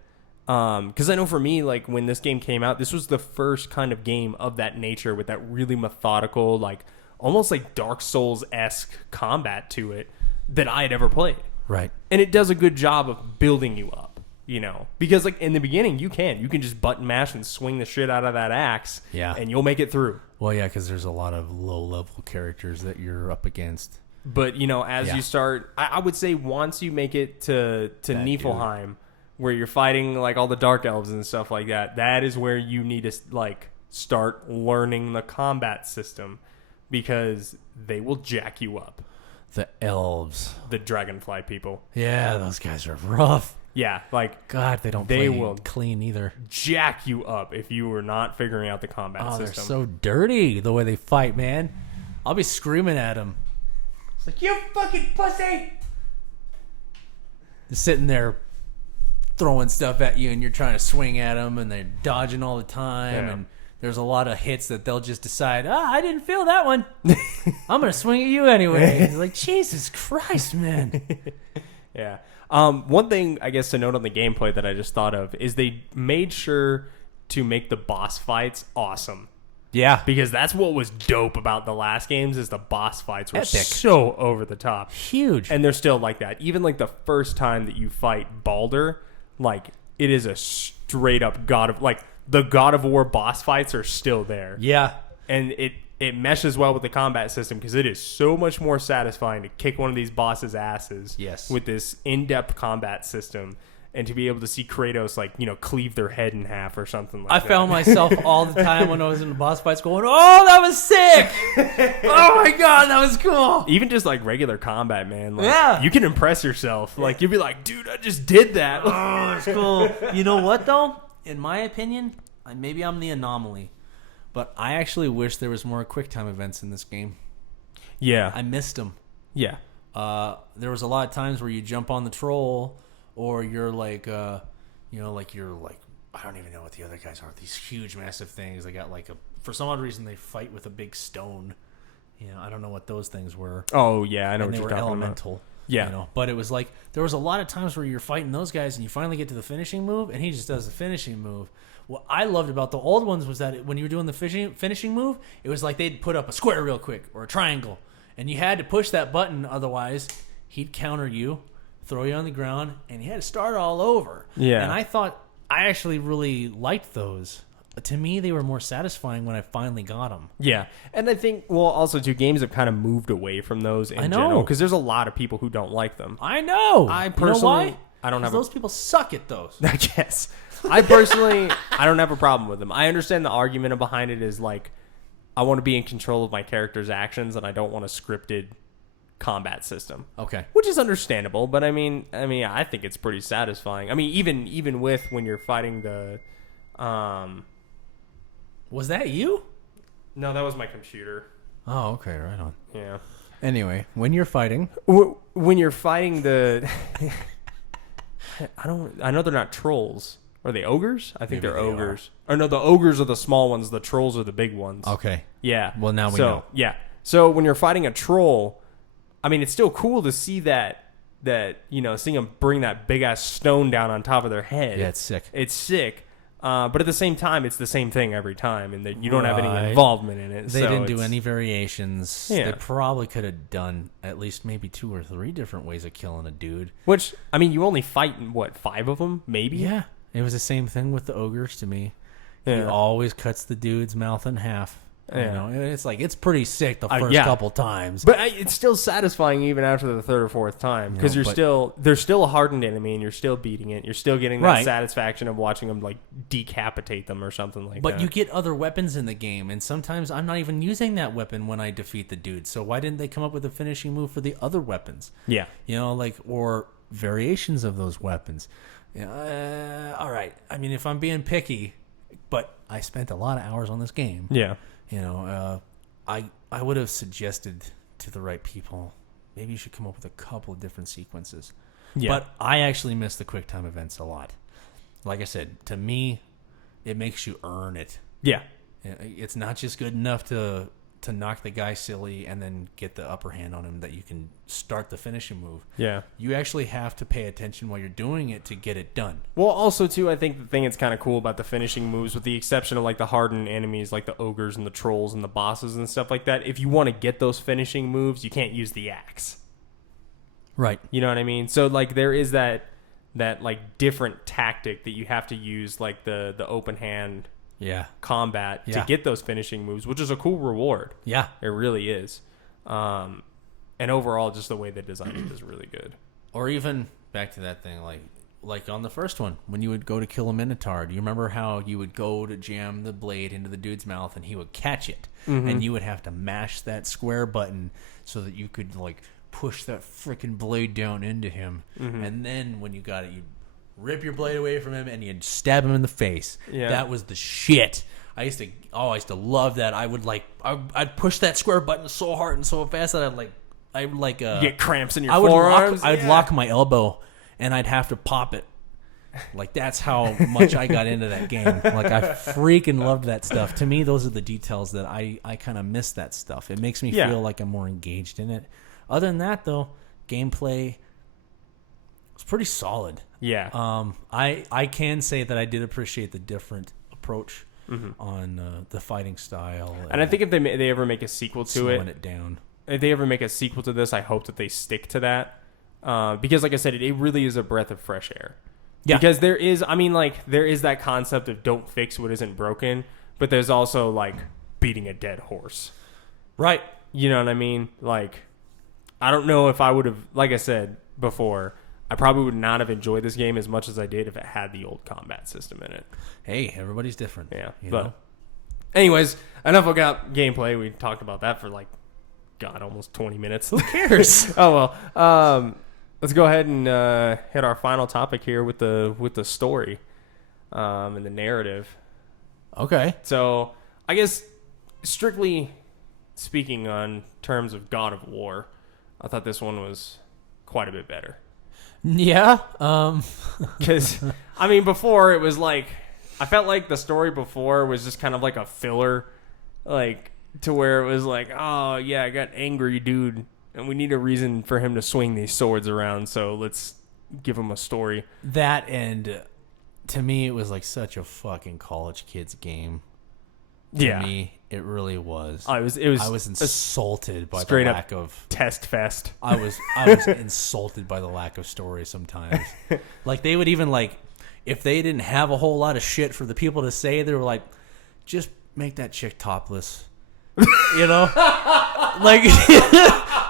Because I know for me, like, when this game came out, this was the first kind of game of that nature with that really methodical, like, almost like Dark Souls-esque combat to it that I had ever played. Right. And it does a good job of building you up, because, like, in the beginning, you can just button mash and swing the shit out of that axe. Yeah. And you'll make it through. Well, yeah, because there's a lot of low-level characters that you're up against. But, as you start, I would say once you make it to Niflheim, where you're fighting, like, all the Dark Elves and stuff like that, that is where you need to, like, start learning the combat system, because they will jack you up. The elves. The dragonfly people. Yeah, those guys are rough. Yeah, like, God, they play will clean either. Jack you up if you were not figuring out the combat system. They're so dirty the way they fight, man. I'll be screaming at them. It's like, you fucking pussy! They're sitting there throwing stuff at you, and you're trying to swing at them, and they're dodging all the time, Yeah. and there's a lot of hits that they'll just decide, I didn't feel that one. I'm going to swing at you anyway. It's like, Jesus Christ, man. Yeah. One thing, I guess, to note on the gameplay that I just thought of is they made sure to make the boss fights awesome. Yeah. Because that's what was dope about the last games is the boss fights were Epic. so over the top. Huge. And they're still like that. Even, like, the first time that you fight Baldur, like, it is a straight up the God of War boss fights are still there. Yeah. And it meshes well with the combat system because it is so much more satisfying to kick one of these bosses' asses with this in-depth combat system and to be able to see Kratos, like, cleave their head in half or something like that. I found myself all the time when I was in the boss fights going, oh, that was sick! Oh my God, that was cool! Even just, like, regular combat, man. Like, yeah. You can impress yourself. Like, you'll be like, dude, I just did that. Oh, that's cool. You know what, though? In my opinion, maybe I'm the anomaly, but I actually wish there was more QuickTime events in this game. Yeah. I missed them. Yeah. There was a lot of times where you jump on the troll, or you're like, you're like, I don't even know what the other guys are. These huge, massive things. They got like for some odd reason, they fight with a big stone. I don't know what those things were. Oh, yeah, I know and what they you're were talking elemental. about. Yeah. But it was like, there was a lot of times where you're fighting those guys and you finally get to the finishing move and he just does the finishing move. What I loved about the old ones was that when you were doing the finishing move, it was like they'd put up a square real quick or a triangle and you had to push that button, otherwise he'd counter you, throw you on the ground, and you had to start all over. Yeah. And I actually really liked those. To me, they were more satisfying when I finally got them. Yeah. And I think, also, too, games have kind of moved away from those in general. Because there's a lot of people who don't like them. I know. I personally... You know why? I don't have those people suck at those. I guess. I personally, I don't have a problem with them. I understand the argument behind it is, like, I want to be in control of my character's actions, and I don't want a scripted combat system. Okay. Which is understandable, but I mean, I think it's pretty satisfying. I mean, even with when you're fighting the... Was that you? No, that was my computer. Oh, okay, right on. Yeah. Anyway, when you're fighting... When you're fighting the... I know they're not trolls. Are they ogres? I think Maybe they're they ogres. Or no, the ogres are the small ones. The trolls are the big ones. Okay. Yeah. Well, now we know. Yeah. So when you're fighting a troll, I mean, it's still cool to see that seeing them bring that big ass stone down on top of their head. Yeah, it's sick. It's sick. But at the same time, it's the same thing every time, and that you don't have any Right. involvement in it. They so didn't do any variations. Yeah. They probably could have done at least maybe 2 or 3 different ways of killing a dude. Which, I mean, you only fight in, 5 of them, maybe? Yeah. It was the same thing with the ogres to me. He Yeah. always cuts the dude's mouth in half. You know, it's like it's pretty sick the first couple times, but it's still satisfying even after the third or fourth time because there's still a hardened enemy and you're still beating it. You're still getting that satisfaction of watching them like decapitate them or something like that. But you get other weapons in the game, and sometimes I'm not even using that weapon when I defeat the dude. So why didn't they come up with a finishing move for the other weapons? Yeah, you know, like or variations of those weapons. All right, I mean, if I'm being picky, but I spent a lot of hours on this game. Yeah. You know, I would have suggested to the right people, maybe you should come up with a couple of different sequences. Yeah. But I actually miss the QuickTime events a lot. Like I said, to me, it makes you earn it. Yeah. It's not just good enough to knock the guy silly and then get the upper hand on him that you can start the finishing move. Yeah. You actually have to pay attention while you're doing it to get it done. Well, also, too, I think the thing that's kind of cool about the finishing moves, with the exception of, like, the hardened enemies, like the ogres and the trolls and the bosses and stuff like that, if you want to get those finishing moves, you can't use the axe. Right. You know what I mean? So, like, there is that like, different tactic that you have to use, like, the open hand combat to get those finishing moves, which is a cool reward. Yeah. It really is. And overall, just the way they designed it is really good. Or even back to that thing, like on the first one, when you would go to kill a Minotaur, do you remember how you would go to jam the blade into the dude's mouth and he would catch it? Mm-hmm. And you would have to mash that square button so that you could, like, push that freaking blade down into him. Mm-hmm. And then when you got it, you'd rip your blade away from him and you'd stab him in the face. Yeah. That was the shit. I used to love that. I'd push that square button so hard and so fast that you get cramps in your forearms. I'd lock my elbow and I'd have to pop it. Like, that's how much I got into that game. Like, I freaking loved that stuff. To me, those are the details that I kind of miss that stuff. It makes me feel like I'm more engaged in it. Other than that, though, gameplay was pretty solid. Yeah. I can say that I did appreciate the different approach on the fighting style. And I think if they ever make a sequel to slowing it down. If they ever make a sequel to this, I hope that they stick to that. Because, like I said, it really is a breath of fresh air. Yeah. Because there is that concept of don't fix what isn't broken, but there's also, like, beating a dead horse. Right. You know what I mean? Like, I don't know if I would have, like I said before, I probably would not have enjoyed this game as much as I did if it had the old combat system in it. Hey, everybody's different. Yeah. But anyways, enough about gameplay. We talked about that for, like, God, almost 20 minutes. Who cares? Oh, well. Let's go ahead and hit our final topic here with the story and the narrative. Okay. So, I guess, strictly speaking on terms of God of War, I thought this one was quite a bit better. Yeah. Because, I mean, before it was like, I felt like the story before was just kind of like a filler, like, to where it was like, oh, yeah, I got angry dude, and we need a reason for him to swing these swords around, so let's give him a story. That, and to me, it was like such a fucking college kid's game. To me, it really was. I was insulted by the lack of test fest. I was insulted by the lack of story sometimes. Like, they would even, like, if they didn't have a whole lot of shit for the people to say, they were like, just make that chick topless. You know? Like,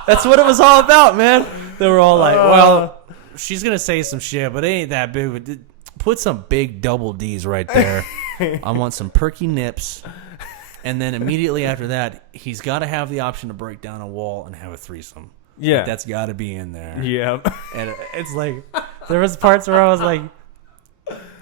that's what it was all about, man. They were all like, well, she's going to say some shit, but it ain't that big. But put some big double D's right there. I want some perky nips. And then immediately after that, he's got to have the option to break down a wall and have a threesome. Yeah. Like, that's got to be in there. Yeah. And it's like, there was parts where I was like,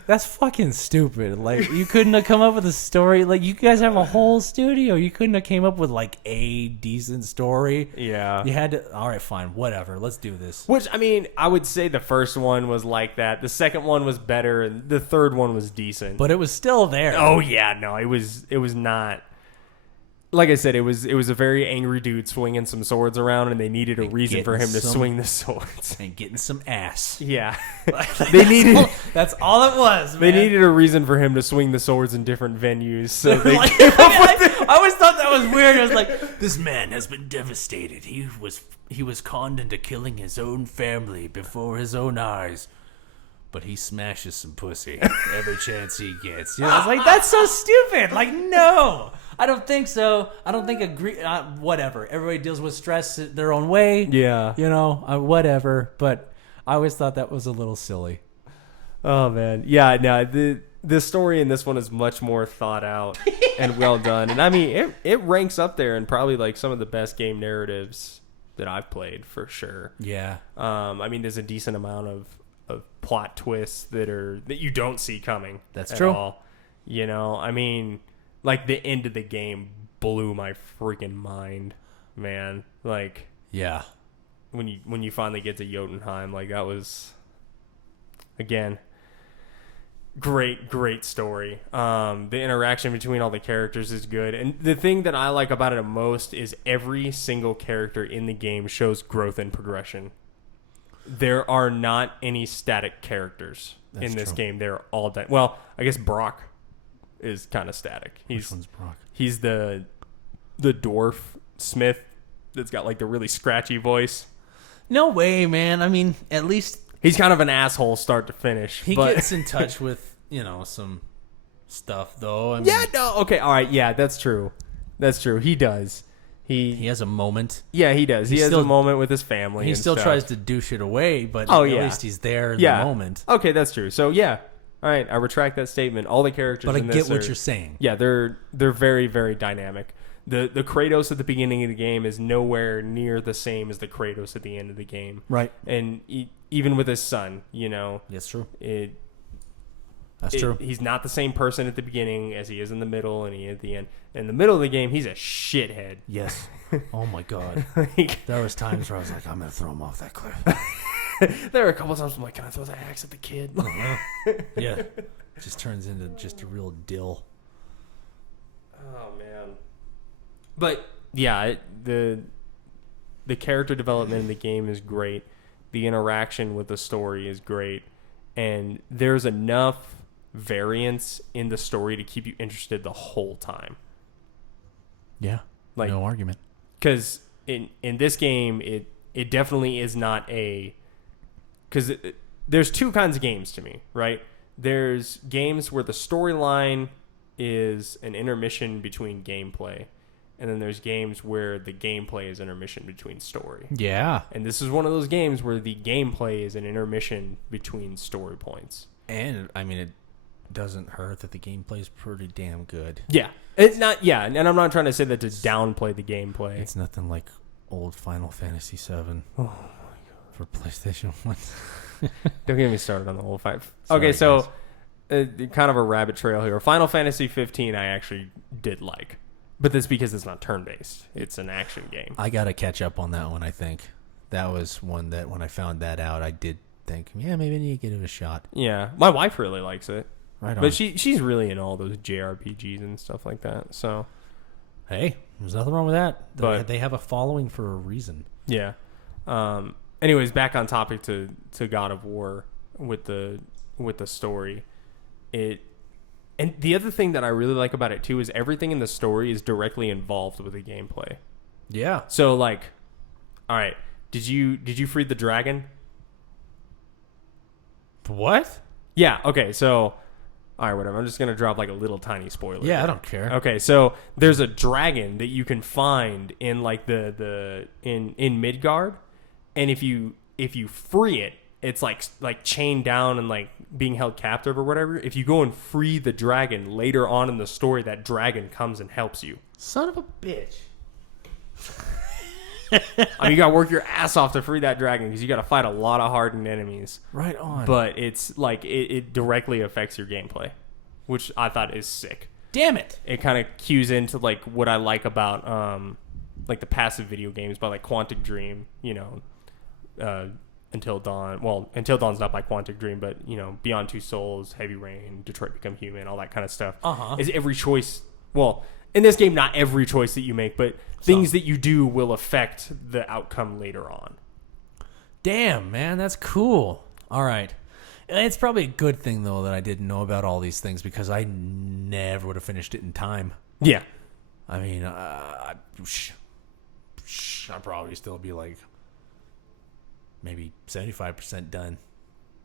that's fucking stupid. Like, you couldn't have come up with a story. Like, you guys have a whole studio. You couldn't have came up with, like, a decent story. Yeah. You had to, all right, fine, whatever. Let's do this. Which, I mean, I would say the first one was like that. The second one was better. And the third one was decent. But it was still there. Oh, yeah. No, it was not. Like I said, it was a very angry dude swinging some swords around, and they needed a reason for him to swing the swords. And getting some ass. Yeah. They needed... That's all it was, man. They needed a reason for him to swing the swords in different venues, so they like, came up with it. I always thought that was weird. I was like, this man has been devastated. He was conned into killing his own family before his own eyes. but he smashes some pussy every chance he gets. You know, I was like, that's so stupid. Like, no, I don't think so. I don't think whatever. Everybody deals with stress their own way. Yeah. You know, whatever. But I always thought that was a little silly. Oh man, yeah. No, the story in this one is much more thought out and well done, and I mean it ranks up there and probably like some of the best game narratives that I've played for sure. Yeah. I mean, there's a decent amount of plot twists that you don't see coming. That's at true. all. You know, I mean, like the end of the game blew my freaking mind, man. Like, Yeah. when you finally get to Jotunheim, like that was, again, great story. The interaction between all the characters is good, and the thing that I like about it most is every single character in the game shows growth and progression. There are not any static characters in this game. They're all well, I guess Brock is kind of static. Which one's Brock? He's the dwarf smith that's got like the really scratchy voice. No way, man. I mean, at least He's kind of an asshole start to finish. he but gets in touch with, you know, some stuff, though. I mean, yeah, no, okay, all right, yeah, that's true. That's true. He does. he has a moment. Yeah, he does. He has still- a moment with his family. He and still stuff. tries to douche it away, but Oh, at yeah. least he's there in Yeah. the moment. Okay, that's true. So yeah, all right, I retract that statement. All the characters, But I in get this what are- you're saying. Yeah, they're very very dynamic. The Kratos at the beginning of the game is nowhere near the same as the Kratos at the end of the game. Right. And even with his son, you know, That's true. That's true. He's not the same person at the beginning as he is in the middle and he at the end. In the middle of the game, he's a shithead. Yes. Oh, my God. Like, There was times where I was like, I'm going to throw him off that cliff. there were a couple times I'm like, can I throw the axe at the kid? Yeah. It just turns into just a real dill. Oh man. But yeah, the character development in the game is great. The interaction with the story is great, and there's enough variance in the story to keep you interested the whole time. Yeah. Like, no argument. because in this game, it definitely is not a, because there's two kinds of games to me, right? There's games where the storyline is an intermission between gameplay, and then there's games where the gameplay is intermission between story. Yeah. And this is one of those games where the gameplay is an intermission between story points. And, I mean, it doesn't hurt that the gameplay's pretty damn good. Yeah. It's not, yeah, and I'm not trying to say that to downplay the gameplay. It's nothing like old Final Fantasy VII. Oh, my God. For PlayStation 1. Don't get me started on the whole fight. Sorry, Okay, so kind of a rabbit trail here. Final Fantasy 15 I actually did like. But that's because it's not turn-based. It's an action game. I got to catch up on that one, I think. That was one that when I found that out, I did think, yeah, maybe I need to give it a shot. Yeah. My wife really likes it. Right on. But she's really in all those JRPGs and stuff like that. So, Hey, there's nothing wrong with that. But- They have a following for a reason. yeah. Anyways, back on topic to God of War with the story. And the other thing that I really like about it too is everything in the story is directly involved with the gameplay. Yeah. So like, all right, did you free the dragon? What? Yeah. Okay. So, all right, whatever. I'm just gonna drop like a little tiny spoiler. Yeah, here. I don't care. Okay. So there's a dragon that you can find in like the in Midgard, and if you free it, it's like chained down and like being held captive or whatever. If you go and free the dragon later on in the story, that dragon comes and helps you. Son of a bitch. I mean, you gotta work your ass off to free that dragon because you gotta fight a lot of hardened enemies. Right on. But it's like it directly affects your gameplay, which I thought is sick. Damn it. It kind of cues into like what I like about like the passive video games by like Quantic Dream, you know, Until Dawn. Well, Until Dawn's not by Quantic Dream, but you know, Beyond Two Souls, Heavy Rain, Detroit Become Human, all that kind of stuff. Is every choice. Well, in this game, not every choice that you make, but things that you do will affect the outcome later on. Damn, man, that's cool. All right. It's probably a good thing, though, that I didn't know about all these things because I never would have finished it in time. Yeah. I mean, I'd probably still be like maybe 75% done.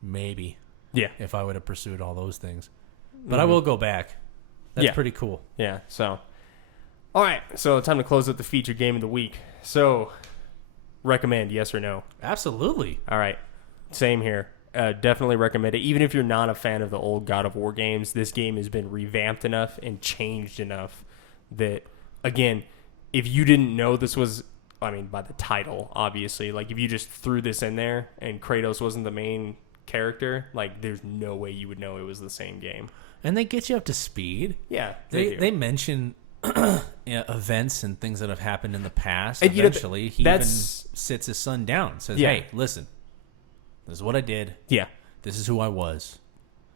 Maybe. Yeah. if I would have pursued all those things. But I will go back. That's pretty cool. Yeah. So, all right. So time to close up the featured game of the week. So, recommend, yes or no? Absolutely. All right. Same here. Definitely recommend it. Even if you're not a fan of the old God of War games, this game has been revamped enough and changed enough that, again, if you didn't know this was, I mean, by the title, obviously, like if you just threw this in there and Kratos wasn't the main character, like there's no way you would know it was the same game. And they get you up to speed. Yeah, They mention events and things that have happened in the past. And, eventually, he even that's- sits his son down, says, Yeah. hey, listen, this is what I did. Yeah. This is who I was.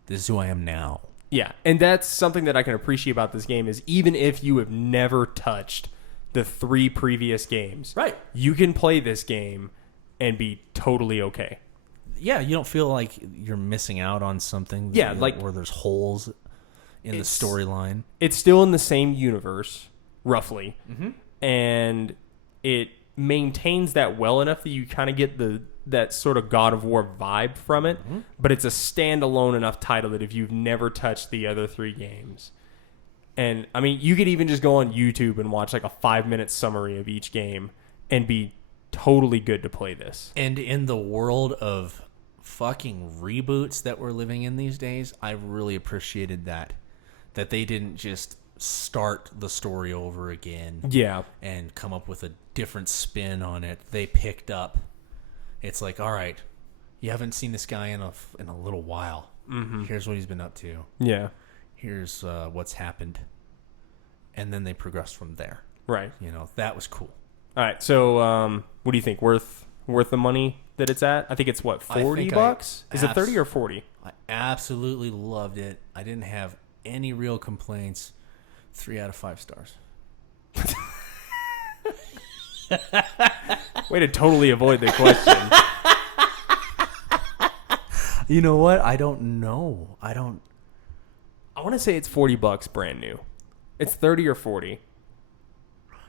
This is who I am now. Yeah, and that's something that I can appreciate about this game is even if you have never touched the 3 previous games, Right. you can play this game and be totally okay. Yeah, you don't feel like you're missing out on something. Yeah, like- where there's holes in the It's- storyline. It's still in the same universe, roughly, and it maintains that well enough that you kind of get that sort of God of War vibe from it, but it's a standalone enough title that if you've never touched the other 3 games, and I mean, you could even just go on YouTube and watch like a 5-minute summary of each game and be totally good to play this. And in the world of fucking reboots that we're living in these days, I really appreciated that they didn't just start the story over again Yeah. and come up with a different spin on it. They picked up. It's like, all right, you haven't seen this guy in a little while. Here's what he's been up to. Yeah. Here's what's happened. And then they progressed from there. Right. You know, that was cool. All right. So, what do you think? Worth the money that it's at? I think it's what, I think $40? Is it 30 or 40? I absolutely loved it. I didn't have any real complaints. 3 out of 5 stars. Way to totally avoid the question. You know what? I don't know. I want to say it's $40 brand new. It's 30 or 40.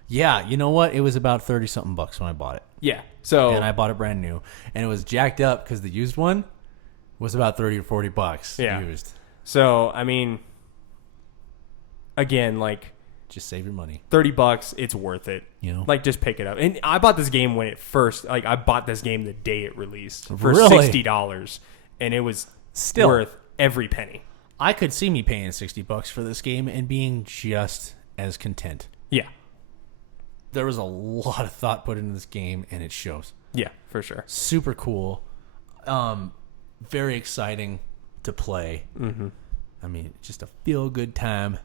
Yeah, you know what? It was about 30 something bucks when I bought it. Yeah. So And I bought it brand new. And it was jacked up because the used one was about 30 or 40 bucks Yeah. used. So I mean, again, like Just save your money. $30, it's worth it. You know? Like just pick it up. And I bought this game when it first. Like I bought this game the day it released for Really? $60, and it was Still. worth every penny. I could see me paying $60 for this game and being just as content. Yeah. There was a lot of thought put into this game, and it shows. Yeah, for sure. Super cool. Very exciting to play. Mm-hmm. I mean, just a feel-good time.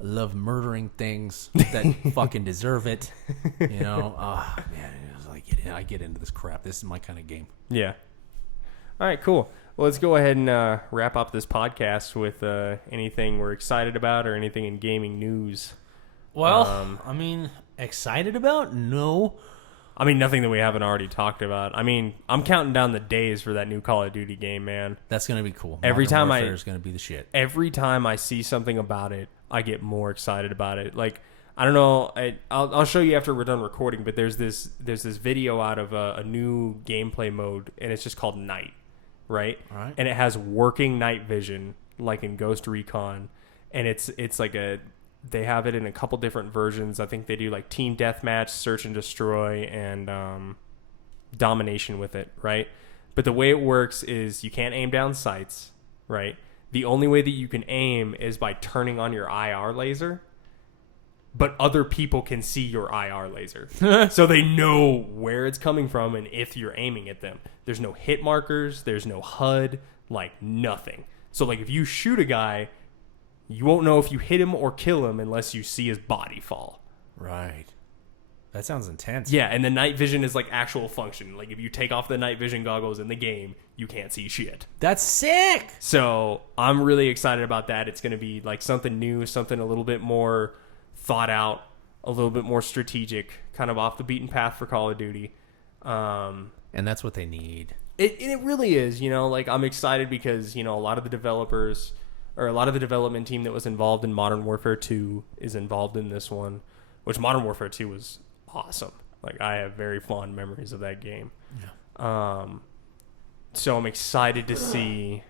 I love murdering things that fucking deserve it. You know? Man, it was like, I get into this crap. This is my kind of game. Yeah. All right, cool. Well, let's go ahead and wrap up this podcast with anything we're excited about or anything in gaming news. Well, I mean, excited about? No. I mean, nothing that we haven't already talked about. I mean, I'm counting down the days for that new Call of Duty game, man. That's going to be cool. Every time is going to be the shit. Every time I see something about it, I get more excited about it. Like, I don't know. I'll show you after we're done recording, but there's this video out of a new gameplay mode, and it's just called Night, right? All right. And it has working night vision, like in Ghost Recon, and it's like they have it in a couple different versions. I think they do like Team Deathmatch, Search and Destroy, and Domination with it, right? But the way it works is you can't aim down sights, right? The only way that you can aim is by turning on your IR laser, but other people can see your IR laser. So they know where it's coming from and if you're aiming at them. There's no hit markers, there's no HUD, like nothing. So like if you shoot a guy, you won't know if you hit him or kill him unless you see his body fall. Right. That sounds intense. Yeah, and the night vision is like actual function. Like if you take off the night vision goggles in the game, you can't see shit. That's sick. So I'm really excited about that. It's going to be like something new, something a little bit more thought out, a little bit more strategic, kind of off the beaten path for Call of Duty. And that's what they need. It really is, you know, like I'm excited because, you know, a lot of the developers or a lot of the development team that was involved in Modern Warfare 2 is involved in this one, which Modern Warfare 2 was awesome. Like I have very fond memories of that game. Yeah. So I'm excited to see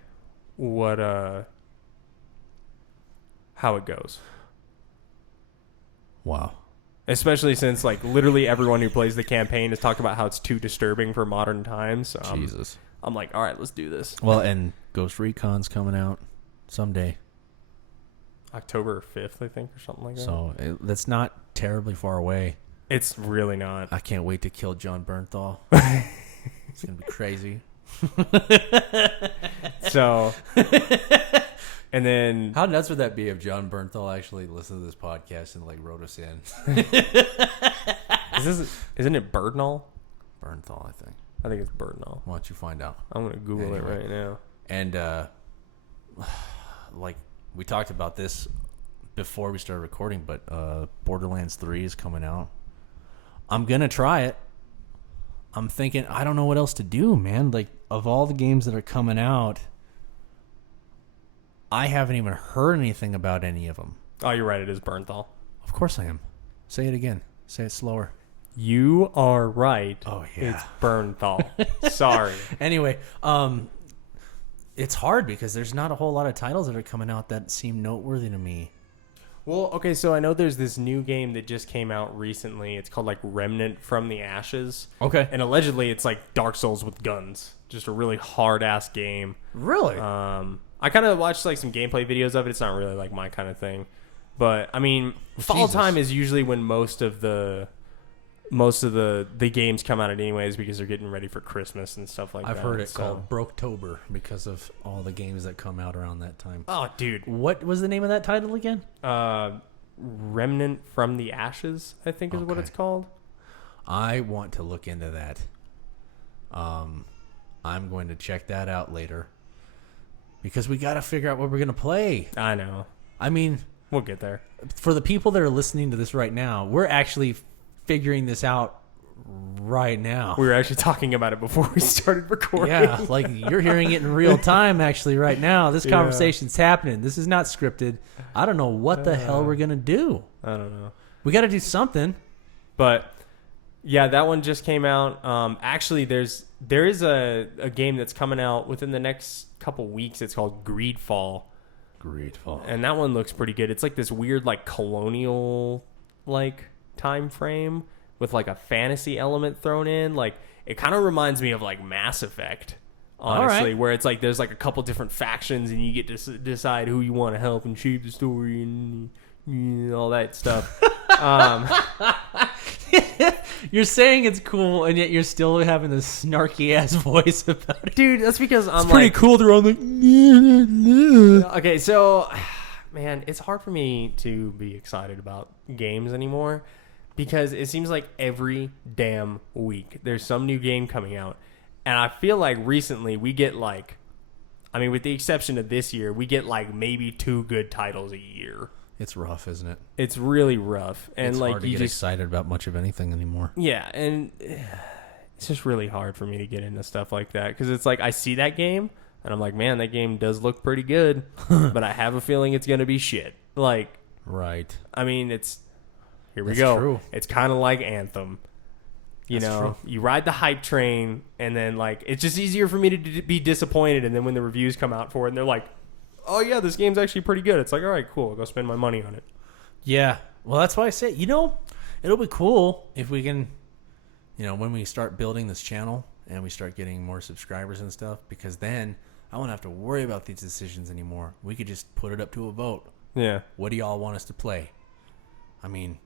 how it goes. Wow. Especially since like literally everyone who plays the campaign has talked about how it's too disturbing for modern times. So Jesus. I'm like, all right, let's do this. Well, and Ghost Recon's coming out someday. October 5th, I think, or something like that. So that's not terribly far away. It's really not. I can't wait to kill John Bernthal. It's going to be crazy. So, and then... How nuts would that be if John Bernthal actually listened to this podcast and like wrote us in? Isn't it Birdnall? Bernthal, I think. I think it's Birdnall. Why don't you find out? I'm going to Google it right now. And, like, we talked about this before we started recording, but Borderlands 3 is coming out. I'm going to try it. I'm thinking, I don't know what else to do, man. Like, of all the games that are coming out, I haven't even heard anything about any of them. Oh, you're right. It is Bernthal. Of course I am. Say it again. Say it slower. You are right. Oh, yeah. It's Bernthal. Sorry. Anyway, it's hard because there's not a whole lot of titles that are coming out that seem noteworthy to me. Well, okay, so I know there's this new game that just came out recently. It's called like Remnant from the Ashes. Okay. And allegedly it's like Dark Souls with guns. Just a really hard-ass game. Really? I kind of watched like some gameplay videos of it. It's not really like my kind of thing. But, I mean, fall time is usually when most of the games come out anyways because they're getting ready for Christmas and stuff like that. I've heard it called Broketober because of all the games that come out around that time. Oh, dude. What was the name of that title again? Remnant from the Ashes, I think is what it's called. I want to look into that. I'm going to check that out later because we got to figure out what we're going to play. I know. I mean, we'll get there. For the people that are listening to this right now, we're actually figuring this out right now. We were actually talking about it before we started recording. Yeah, like you're hearing it in real time actually right now. This conversation's happening. This is not scripted. I don't know what the hell we're going to do. I don't know. We got to do something. But yeah, that one just came out. Actually, there is a game that's coming out within the next couple weeks. It's called Greedfall. And that one looks pretty good. It's like this weird like colonial like time frame with like a fantasy element thrown in. Like it kind of reminds me of like Mass Effect, honestly, where it's like there's like a couple different factions and you get to decide who you want to help and shape the story and all that stuff. You're saying it's cool, and yet you're still having this snarky ass voice about it, dude. That's because I'm pretty cool. They're on the okay. So, man, it's hard for me to be excited about games anymore because it seems like every damn week there's some new game coming out, and I feel like recently we get like, I mean, with the exception of this year, we get like maybe 2 good titles a year. It's rough, isn't it? It's really rough, and it's like hard to you get just excited about much of anything anymore. Yeah, and it's just really hard for me to get into stuff like that because it's like I see that game and I'm like, man, that game does look pretty good, but I have a feeling it's gonna be shit. Like, right? I mean, here we That's go. True. It's kind of like Anthem. That's true. You ride the hype train, and then like it's just easier for me to be disappointed, and then when the reviews come out for it, and they're like, oh yeah, this game's actually pretty good. It's like, all right, cool. I'll go spend my money on it. Yeah. Well, that's why I say, it'll be cool if we can, when we start building this channel and we start getting more subscribers and stuff, because then I won't have to worry about these decisions anymore. We could just put it up to a vote. Yeah. What do y'all want us to play? I mean,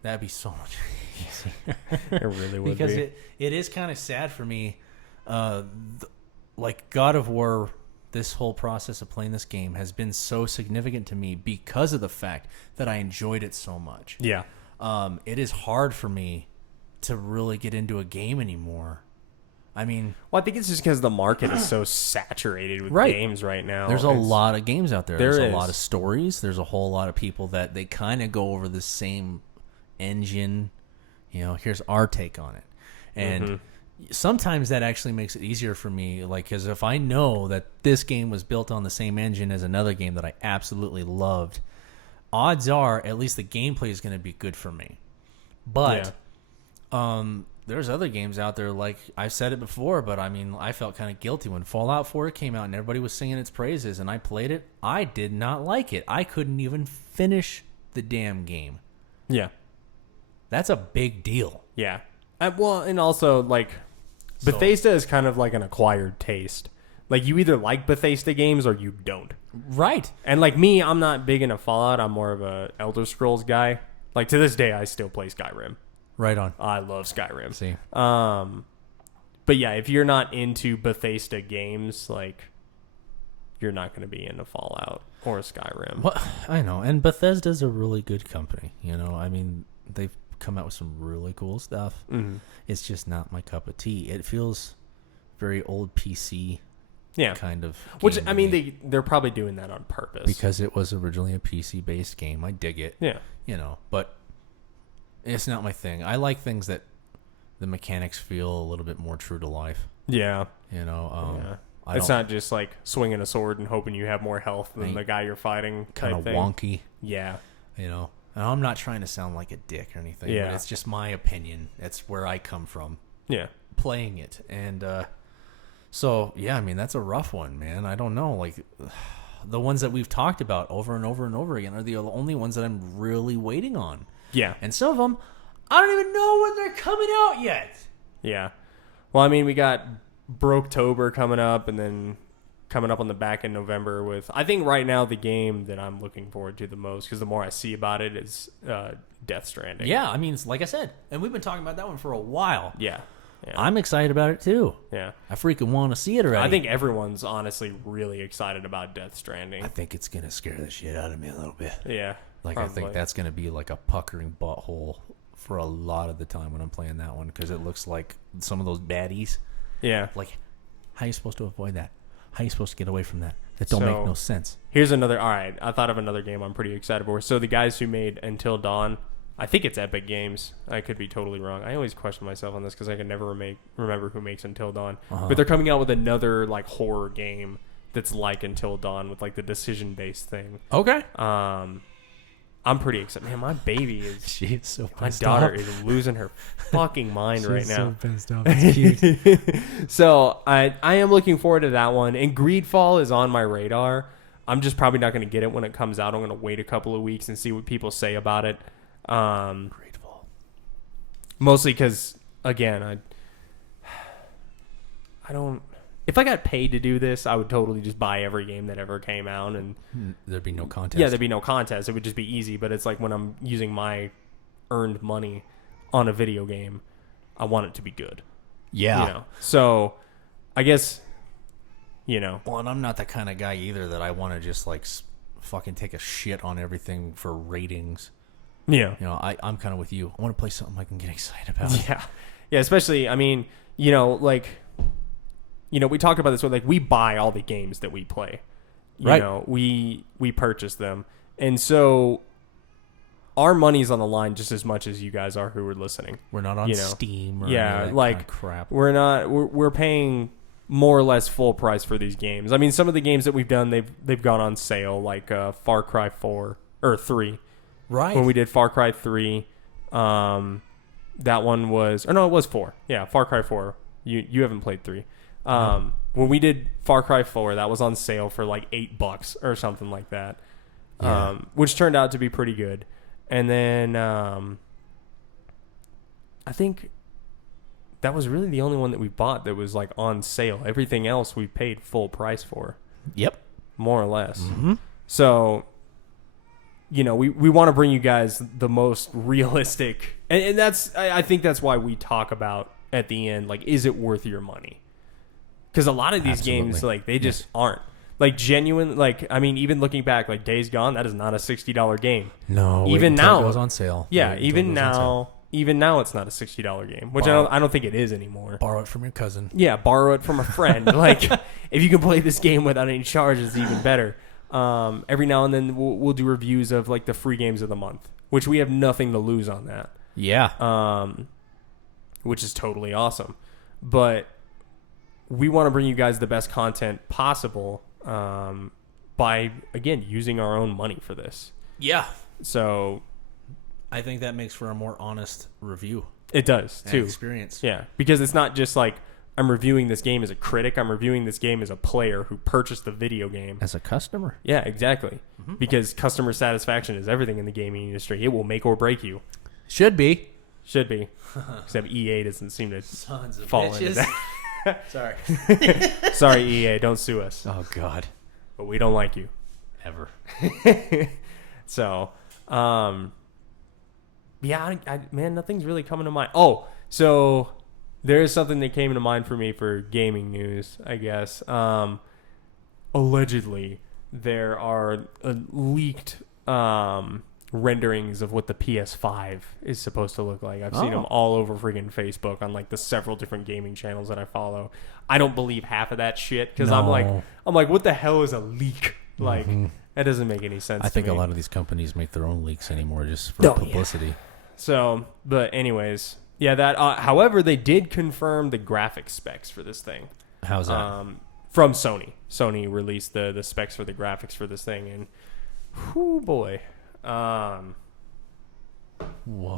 that'd be so much easier. It really would because be. it is kind of sad for me. Like God of War, this whole process of playing this game has been so significant to me because of the fact that I enjoyed it so much. Yeah. It is hard for me to really get into a game anymore. I mean... Well, I think it's just because the market is so saturated with games right now. There's a lot of games out there. There's a lot of stories. There's a whole lot of people that they kind of go over the same engine. Here's our take on it. And... sometimes that actually makes it easier for me, like, because if I know that this game was built on the same engine as another game that I absolutely loved, odds are at least the gameplay is going to be good for me. But there's other games out there, like I've said it before, but I mean, I felt kind of guilty when Fallout 4 came out and everybody was singing its praises, and I played it. I did not like it. I couldn't even finish the damn game. Yeah. That's a big deal. Yeah. Well, and also, like, Bethesda is kind of like an acquired taste. Like, you either like Bethesda games or you don't. Right. And like me, I'm not big into Fallout. I'm more of a Elder Scrolls guy. Like, to this day, I still play Skyrim. Right on. I love Skyrim. See. But yeah, if you're not into Bethesda games, like, you're not going to be into Fallout or Skyrim. Well, I know. And Bethesda's a really good company. You know, I mean, they've come out with some really cool stuff. Mm-hmm. It's just not my cup of tea. It feels very old PC. Yeah. Kind of. Which, I mean, they're probably doing that on purpose. Because it was originally a PC-based game. I dig it. Yeah. You know, but it's not my thing. I like things that the mechanics feel a little bit more true to life. Yeah. You know, yeah. It's not just like swinging a sword and hoping you have more health than the guy you're fighting. Kind of wonky. Yeah. You know, and I'm not trying to sound like a dick or anything. Yeah. But it's just my opinion. It's where I come from. Yeah. Playing it. And so, yeah, I mean, that's a rough one, man. I don't know. Like, the ones that we've talked about over and over and over again are the only ones that I'm really waiting on. Yeah. And some of them, I don't even know when they're coming out yet. Yeah. Well, I mean, we got Broketober coming up, and then coming up on the back in November with, I think right now the game that I'm looking forward to the most, because the more I see about it, is Death Stranding. Yeah, I mean, like I said, and we've been talking about that one for a while. Yeah. Yeah. I'm excited about it too. Yeah. I freaking want to see it already. I think everyone's honestly really excited about Death Stranding. I think it's going to scare the shit out of me a little bit. Yeah. Like, probably. I think that's going to be like a puckering butthole for a lot of the time when I'm playing that one, because it looks like some of those baddies. Yeah. Like, how are you supposed to avoid that? How are you supposed to get away from that? That don't make no sense. Here's another, all right, I thought of another game I'm pretty excited for. So the guys who made Until Dawn, I think it's Epic Games. I could be totally wrong. I always question myself on this because I can never remember who makes Until Dawn. Uh-huh. But they're coming out with another like horror game that's like Until Dawn with like the decision-based thing. Okay. I'm pretty excited. Man, my baby is... She is so pissed My daughter off. is losing her fucking mind right now. She's so pissed off. It's cute. So I am looking forward to that one. And Greedfall is on my radar. I'm just probably not going to get it when it comes out. I'm going to wait a couple of weeks and see what people say about it. Greedfall. Mostly because, again, I don't... If I got paid to do this, I would totally just buy every game that ever came out, and there'd be no contest. Yeah, there'd be no contest. It would just be easy. But it's like when I'm using my earned money on a video game, I want it to be good. Yeah. You know? So, I guess, you know. Well, and I'm not the kind of guy either that I want to just like fucking take a shit on everything for ratings. Yeah. You know, I'm kind of with you. I want to play something I can get excited about. Yeah. Yeah. Especially, I mean, you know, like. You know, we talk about this with, like, we buy all the games that we play. You know, we purchase them. And so our money's on the line just as much as you guys are who are listening. We're not on Steam or any of that like, kind of crap. We're paying more or less full price for these games. I mean, some of the games that we've done, they've gone on sale, like Far Cry 4 or 3. Right. When we did Far Cry 3, that one was, or no, it was 4. Yeah, Far Cry 4. You haven't played 3. When we did Far Cry 4, that was on sale for like $8 or something like that, which turned out to be pretty good. And then I think that was really the only one that we bought that was like on sale. Everything else we paid full price for. Yep. More or less. Mm-hmm. So, you know, we want to bring you guys the most realistic, and that's, I think that's why we talk about at the end, like, is it worth your money? Because a lot of these games, like, they just aren't. Like, genuine, like, I mean, even looking back, like, Days Gone, that is not a $60 game. No. Even now. It goes on sale. Yeah, even now it's not a $60 game, which I don't think it is anymore. Borrow it from your cousin. Yeah, borrow it from a friend. Like, if you can play this game without any charges, it's even better. Every now and then we'll do reviews of, like, the free games of the month, which we have nothing to lose on that. Yeah. Which is totally awesome. But we want to bring you guys the best content possible by, again, using our own money for this. Yeah. So I think that makes for a more honest review. It does and too. experience. Yeah, because it's not just like I'm reviewing this game as a critic. I'm reviewing this game as a player who purchased the video game. As a customer. Yeah, exactly. Because customer satisfaction is everything in the gaming industry. It will make or break you. Should be. Should be. Except EA doesn't seem to Sons of fall into bitches. that. Sorry. Sorry, EA, don't sue us. Oh, God. But we don't like you. Ever. So, yeah, man, nothing's really coming to mind. Oh, so there is something that came to mind for me for gaming news, I guess. Allegedly, there are leaked renderings of what the PS5 is supposed to look like. I've seen them all over freaking Facebook on like the several different gaming channels that I follow. I don't believe half of that shit because I'm like, what the hell is a leak? Like, that doesn't make any sense. I think to me. a lot of these companies make their own leaks anymore just for publicity. Yeah. So, but anyways, yeah, that. However, they did confirm the graphic specs for this thing. How's that? From Sony. Sony released the specs for the graphics for this thing, and whoo boy,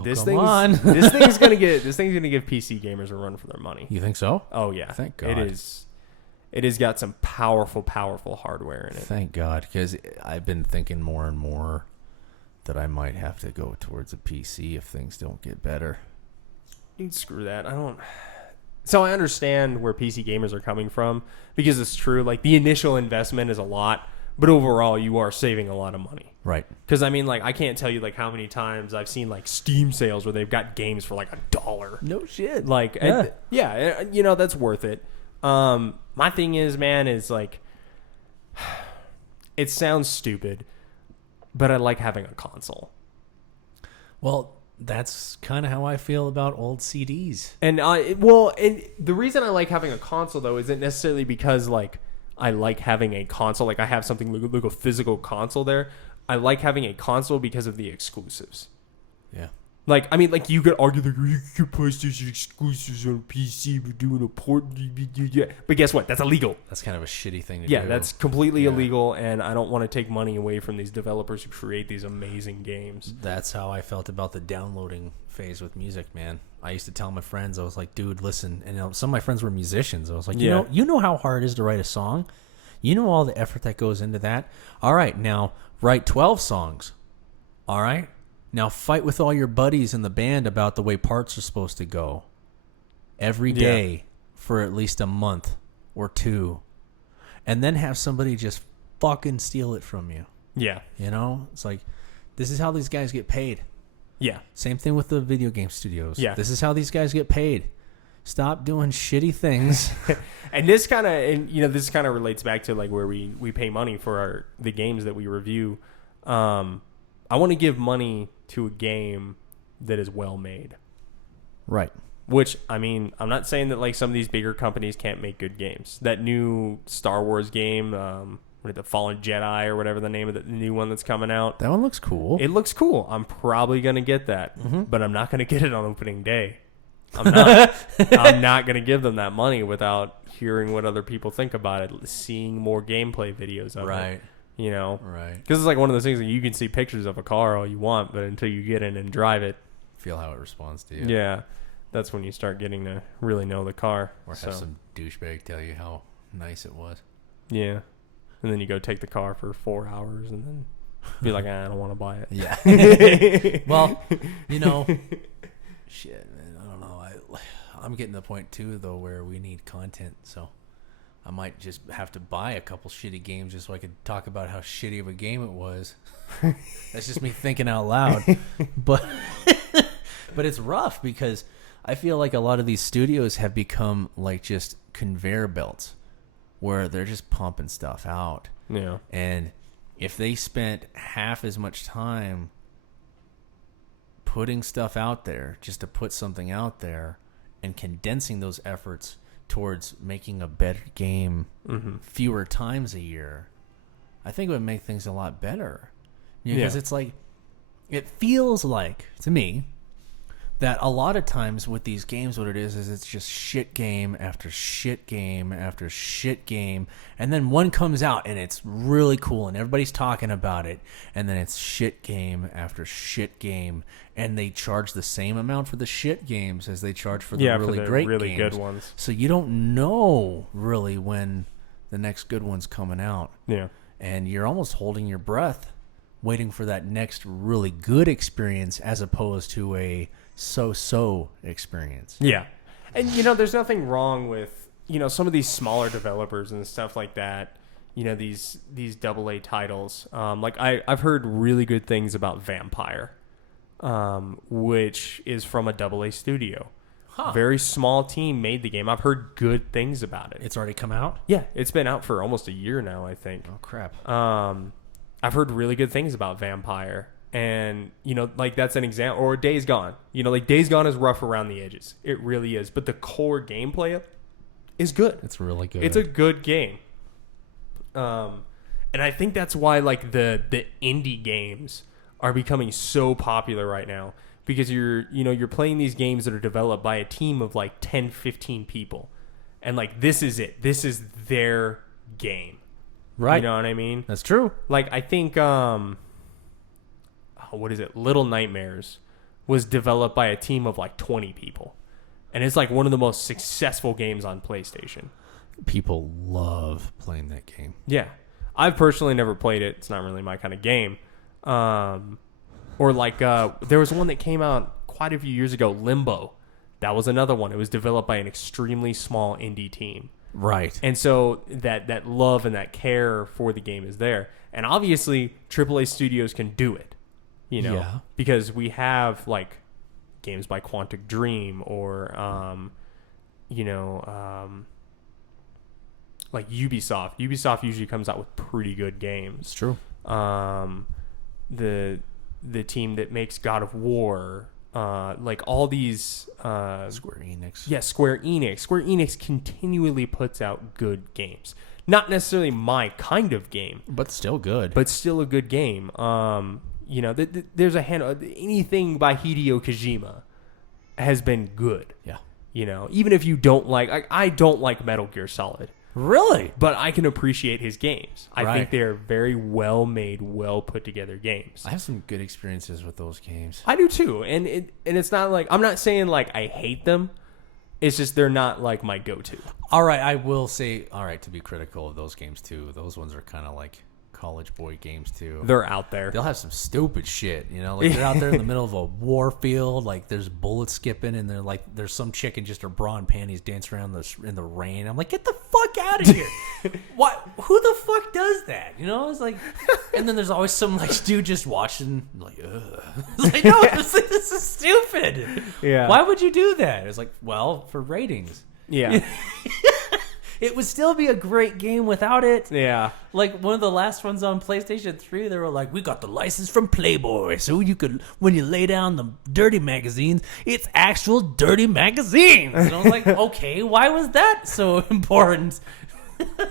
this thing's gonna give PC gamers a run for their money. You think so? Oh yeah, Thank God. It has got some powerful hardware in it. Thank God, because I've been thinking more and more that I might have to go towards a PC if things don't get better. Dude, screw that. So I understand where PC gamers are coming from because it's true. Like the initial investment is a lot, but overall you are saving a lot of money. Right. Because I mean, like I can't tell you like how many times I've seen like Steam sales where they've got games for like $1. No shit. Like yeah, you know that's worth it. My thing is, man, is like it sounds stupid, but I like having a console. Well, that's kind of how I feel about old CDs. And the reason I like having a console though isn't necessarily because like I like having a console, like I have something like a physical console there. I like having a console because of the exclusives. Yeah. Like, I mean, like, you could argue that you could PlayStation exclusives on PC, but doing a port. But guess what? That's illegal. That's kind of a shitty thing to do. Yeah, that's completely illegal, and I don't want to take money away from these developers who create these amazing games. That's how I felt about the downloading phase with music, man. I used to tell my friends, I was like, dude, listen. And some of my friends were musicians. I was like, you know how hard it is to write a song? You know all the effort that goes into that? All right, now write 12 songs. All right? Now fight with all your buddies in the band about the way parts are supposed to go every day for at least a month or two. And then have somebody just fucking steal it from you. Yeah. You know? It's like, this is how these guys get paid. Yeah. Same thing with the video game studios. Yeah. This is how these guys get paid. Stop doing shitty things. And this kind of relates back to like where we pay money for the games that we review. I want to give money to a game that is well made. Right. Which, I mean, I'm not saying that like some of these bigger companies can't make good games. That new Star Wars game, the Fallen Jedi or whatever the name of the new one that's coming out. That one looks cool. It looks cool. I'm probably going to get that. But I'm not going to get it on opening day. I'm not. I'm not going to give them that money without hearing what other people think about it, seeing more gameplay videos of it. Right. You know? Right. Because it's like one of those things that you can see pictures of a car all you want, but until you get in and drive it. Feel how it responds to you. Yeah. That's when you start getting to really know the car. Or have some douchebag tell you how nice it was. Yeah. And then you go take the car for 4 hours and then be like, I don't want to buy it. Yeah. Well, you know, shit, man, I don't know. I'm getting to the point, too, though, where we need content, so I might just have to buy a couple shitty games just so I could talk about how shitty of a game it was. That's just me thinking out loud. But it's rough because I feel like a lot of these studios have become like just conveyor belts where they're just pumping stuff out. Yeah. And if they spent half as much time putting stuff out there just to put something out there and condensing those efforts towards making a better game fewer times a year, I think it would make things a lot better. Because it's like, it feels like, to me, that a lot of times with these games, what it is it's just shit game after shit game after shit game, and then one comes out and it's really cool and everybody's talking about it, and then it's shit game after shit game, and they charge the same amount for the shit games as they charge for the really great really games. Good ones. So you don't know really when the next good one's coming out. Yeah. And you're almost holding your breath, waiting for that next really good experience as opposed to a so-so experience. Yeah. And, there's nothing wrong with, some of these smaller developers and stuff like that, these AA titles. I've heard really good things about Vampire, which is from a AA studio. Huh. Very small team made the game. I've heard good things about it. It's already come out? Yeah, it's been out for almost a year now, I think. Oh, crap. I've heard really good things about Vampire. And, that's an example. Or Days Gone. Days Gone is rough around the edges. It really is. But the core gameplay is good. It's really good. It's a good game. And I think that's why, the indie games are becoming so popular right now. Because you're playing these games that are developed by a team of 10, 15 people. And this is it. This is their game. Right. You know what I mean? That's true. I think what is it? Little Nightmares was developed by a team of 20 people. And it's one of the most successful games on PlayStation. People love playing that game. Yeah. I've personally never played it. It's not really my kind of game. Or there was one that came out quite a few years ago, Limbo. That was another one. It was developed by an extremely small indie team. Right. And so that love and that care for the game is there. And obviously, AAA studios can do it, Yeah. because we have games by Quantic Dream or, Ubisoft. Ubisoft usually comes out with pretty good games. It's true. The team that makes God of War, all these Square Enix. Yeah, Square Enix. Square Enix continually puts out good games. Not necessarily my kind of game, But still good. but still a good game. There's a hand. Anything by Hideo Kojima has been good. Yeah. Even if you don't I don't like Metal Gear Solid. Really? But I can appreciate his games. I Right. think they're very well made, well put together games. I have some good experiences with those games. I do too, and it's not I'm not saying I hate them. It's just they're not my go-to. All right, I will say, to be critical of those games too. Those ones are kind of like college boy games too. They're out there. They'll have some stupid shit, they're out there in the middle of a war field, there's bullets skipping, and they're there's some chick in just her bra and panties dancing around in the rain. I'm like, get the fuck out of here! What? Who the fuck does that? It's and then there's always some dude just watching, ugh. It's no, this is stupid. Yeah. Why would you do that? It's well, for ratings. Yeah. It would still be a great game without it. Yeah. One of the last ones on PlayStation 3, they were we got the license from Playboy, so you could, when you lay down the dirty magazines, it's actual dirty magazines. And I was okay, why was that so important?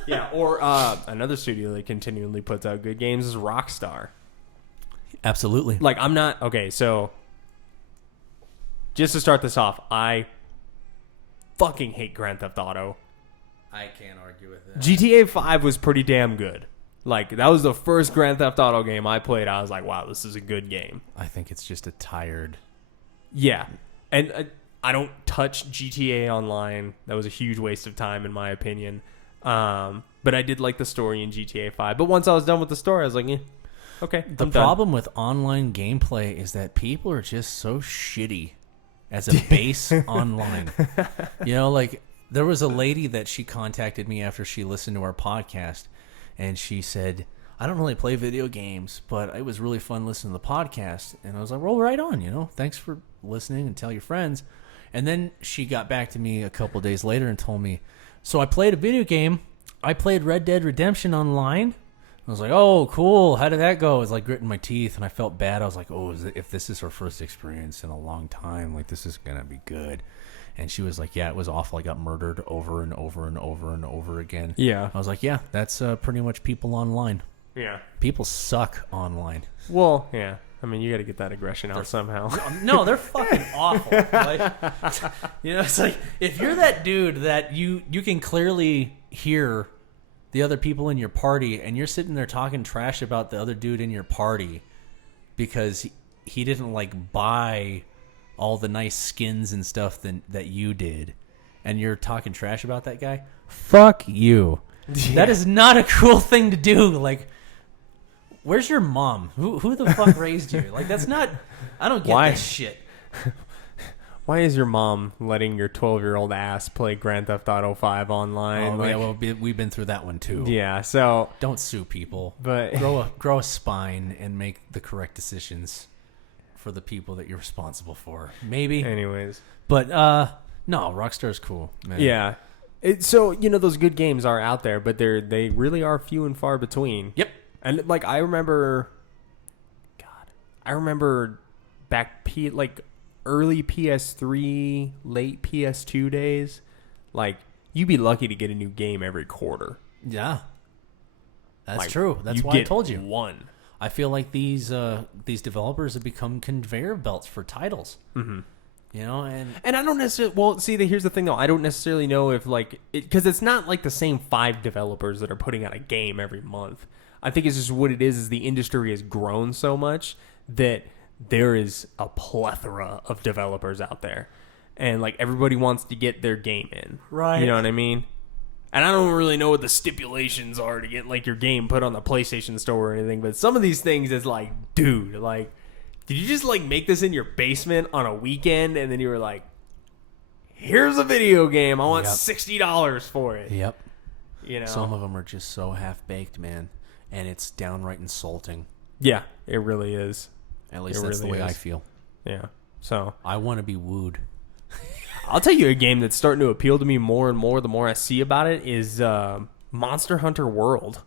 Yeah, or another studio that continually puts out good games is Rockstar. Absolutely. I'm not... Okay, so... Just to start this off, I fucking hate Grand Theft Auto. I can't argue with that. GTA 5 was pretty damn good. That was the first Grand Theft Auto game I played. I was wow, this is a good game. I think it's just a tired... Yeah. And I don't touch GTA Online. That was a huge waste of time, in my opinion. But I did like the story in GTA 5. But once I was done with the story, I was like, okay, The problem with online gameplay is that people are just so shitty as a base online. There was a lady that she contacted me after she listened to our podcast, and she said, I don't really play video games, but it was really fun listening to the podcast. And I was like, well, right on, thanks for listening and tell your friends. And then she got back to me a couple days later and told me, so I played a video game. I played Red Dead Redemption online. I was like, oh, cool. How did that go? It was gritting my teeth, and I felt bad. I was like, oh, if this is her first experience in a long time, this is going to be good. And she was like, yeah, it was awful. I got murdered over and over and over and over again. Yeah. I was like, yeah, that's pretty much people online. Yeah. People suck online. Well, yeah. I mean, you got to get that aggression out somehow. No, they're fucking awful. Like, it's like if you're that dude that you can clearly hear the other people in your party, and you're sitting there talking trash about the other dude in your party because he didn't like buy all the nice skins and stuff that you did, and you're talking trash about that guy. Fuck you. Yeah. That is not a cool thing to do. Like, where's your mom? Who the fuck raised you? Like, that's not... I don't get that shit. Why is your mom letting your 12-year-old ass play Grand Theft Auto 5 online? Oh, yeah, well, we've been through that one, too. Yeah, so... Don't sue people. But grow a spine and make the correct decisions for the people that you're responsible for. Maybe. Anyways. But, no, Rockstar's cool, man. Yeah. So, those good games are out there, but they really are few and far between. Yep. And like I remember back early PS3, late PS2 days, like you'd be lucky to get a new game every quarter. Yeah, that's true. That's why I told you one. I feel like these developers have become conveyor belts for titles. Mm-hmm. And I don't necessarily. Well, see, here's the thing though. I don't necessarily know if because it's not like the same 5 developers that are putting out a game every month. I think it's just what it is the industry has grown so much that there is a plethora of developers out there. And, everybody wants to get their game in. Right. You know what I mean? And I don't really know what the stipulations are to get, your game put on the PlayStation Store or anything. But some of these things is dude, did you just, make this in your basement on a weekend? And then you were like, here's a video game. I want $60 for it. Yep. Some of them are just so half-baked, man. And it's downright insulting. Yeah, it really is. At least that's the way I feel. Yeah. So I want to be wooed. I'll tell you a game that's starting to appeal to me more and more the more I see about it is Monster Hunter World.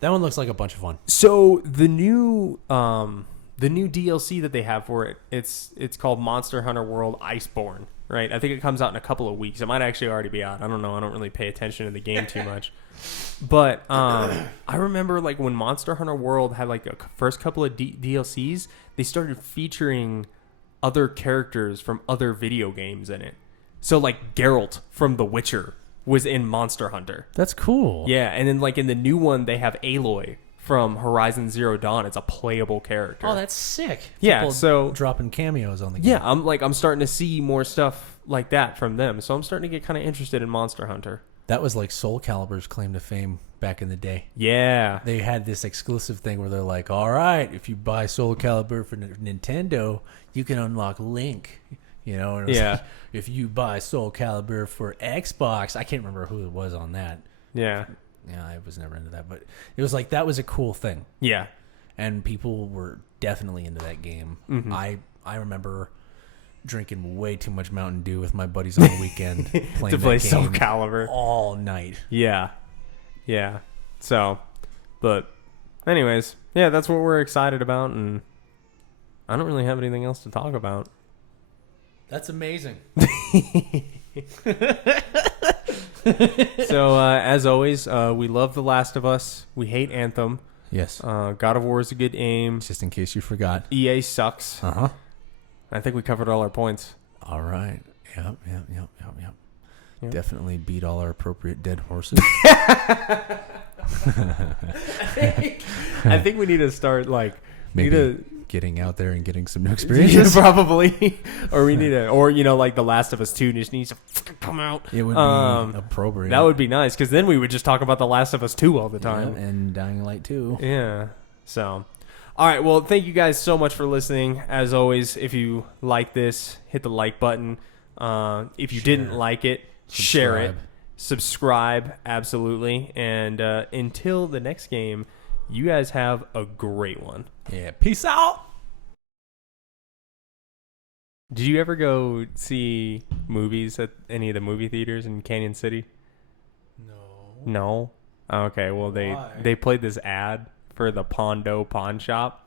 That one looks like a bunch of fun. So the new DLC that they have for it, it's called Monster Hunter World Iceborne, right? I think it comes out in a couple of weeks. It might actually already be out. I don't know. I don't really pay attention to the game too much. But I remember when Monster Hunter World had a first couple of DLCs, they started featuring other characters from other video games in it. So Geralt from The Witcher was in Monster Hunter. That's cool. Yeah, and then in the new one they have Aloy from Horizon Zero Dawn. It's a playable character. Oh, that's sick. Yeah, people so dropping cameos on the game. Yeah, I'm starting to see more stuff like that from them. So I'm starting to get kind of interested in Monster Hunter. That was Soul Calibur's claim to fame back in the day. Yeah. They had this exclusive thing where they're like, all right, if you buy Soul Calibur for Nintendo, you can unlock Link. And it was if you buy Soul Calibur for Xbox, I can't remember who it was on that. Yeah. Yeah, I was never into that. But it was that was a cool thing. Yeah. And people were definitely into that game. Mm-hmm. I remember drinking way too much Mountain Dew with my buddies on the weekend playing to play Soul Calibur all night. Yeah. So, but anyways, that's what we're excited about, and I don't really have anything else to talk about. That's amazing. So, as always, we love The Last of Us. We hate Anthem. Yes. God of War is a good game. Just in case you forgot. EA sucks. Uh-huh. I think we covered all our points. All right. Yep. Definitely beat all our appropriate dead horses. I think we need to start maybe getting out there and getting some new experiences. Probably. Or we need The Last of Us 2 just needs to fucking come out. It would be appropriate. That would be nice, because then we would just talk about The Last of Us 2 all the time. Yeah, and Dying Light 2. Yeah. So, all right. Well, thank you guys so much for listening. As always, if you like this, hit the like button. If you didn't like it, share it. Subscribe. Absolutely. And until the next game, you guys have a great one. Yeah. Peace out. Did you ever go see movies at any of the movie theaters in Canyon City? No? Okay. Well, they played this ad for the Pondo Pawn Shop,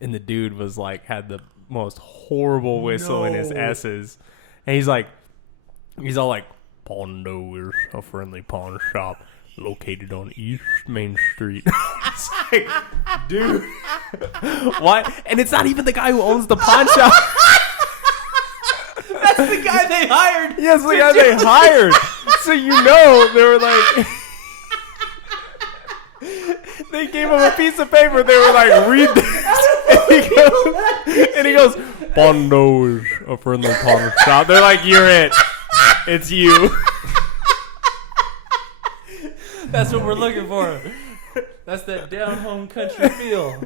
and the dude was had the most horrible whistle in his S's, and he's all like, Pondo is a friendly pawn shop. located on East Main Street. It's like, dude, why? And it's not even the guy who owns the pawn shop. That's the guy they hired. Yes, the guy they hired. So they were like, they gave him a piece of paper. They were like, read this. And he goes, Bondo is a friendly pawn shop. They're like, you're it. It's you. That's what we're looking for. That's that down home country feel.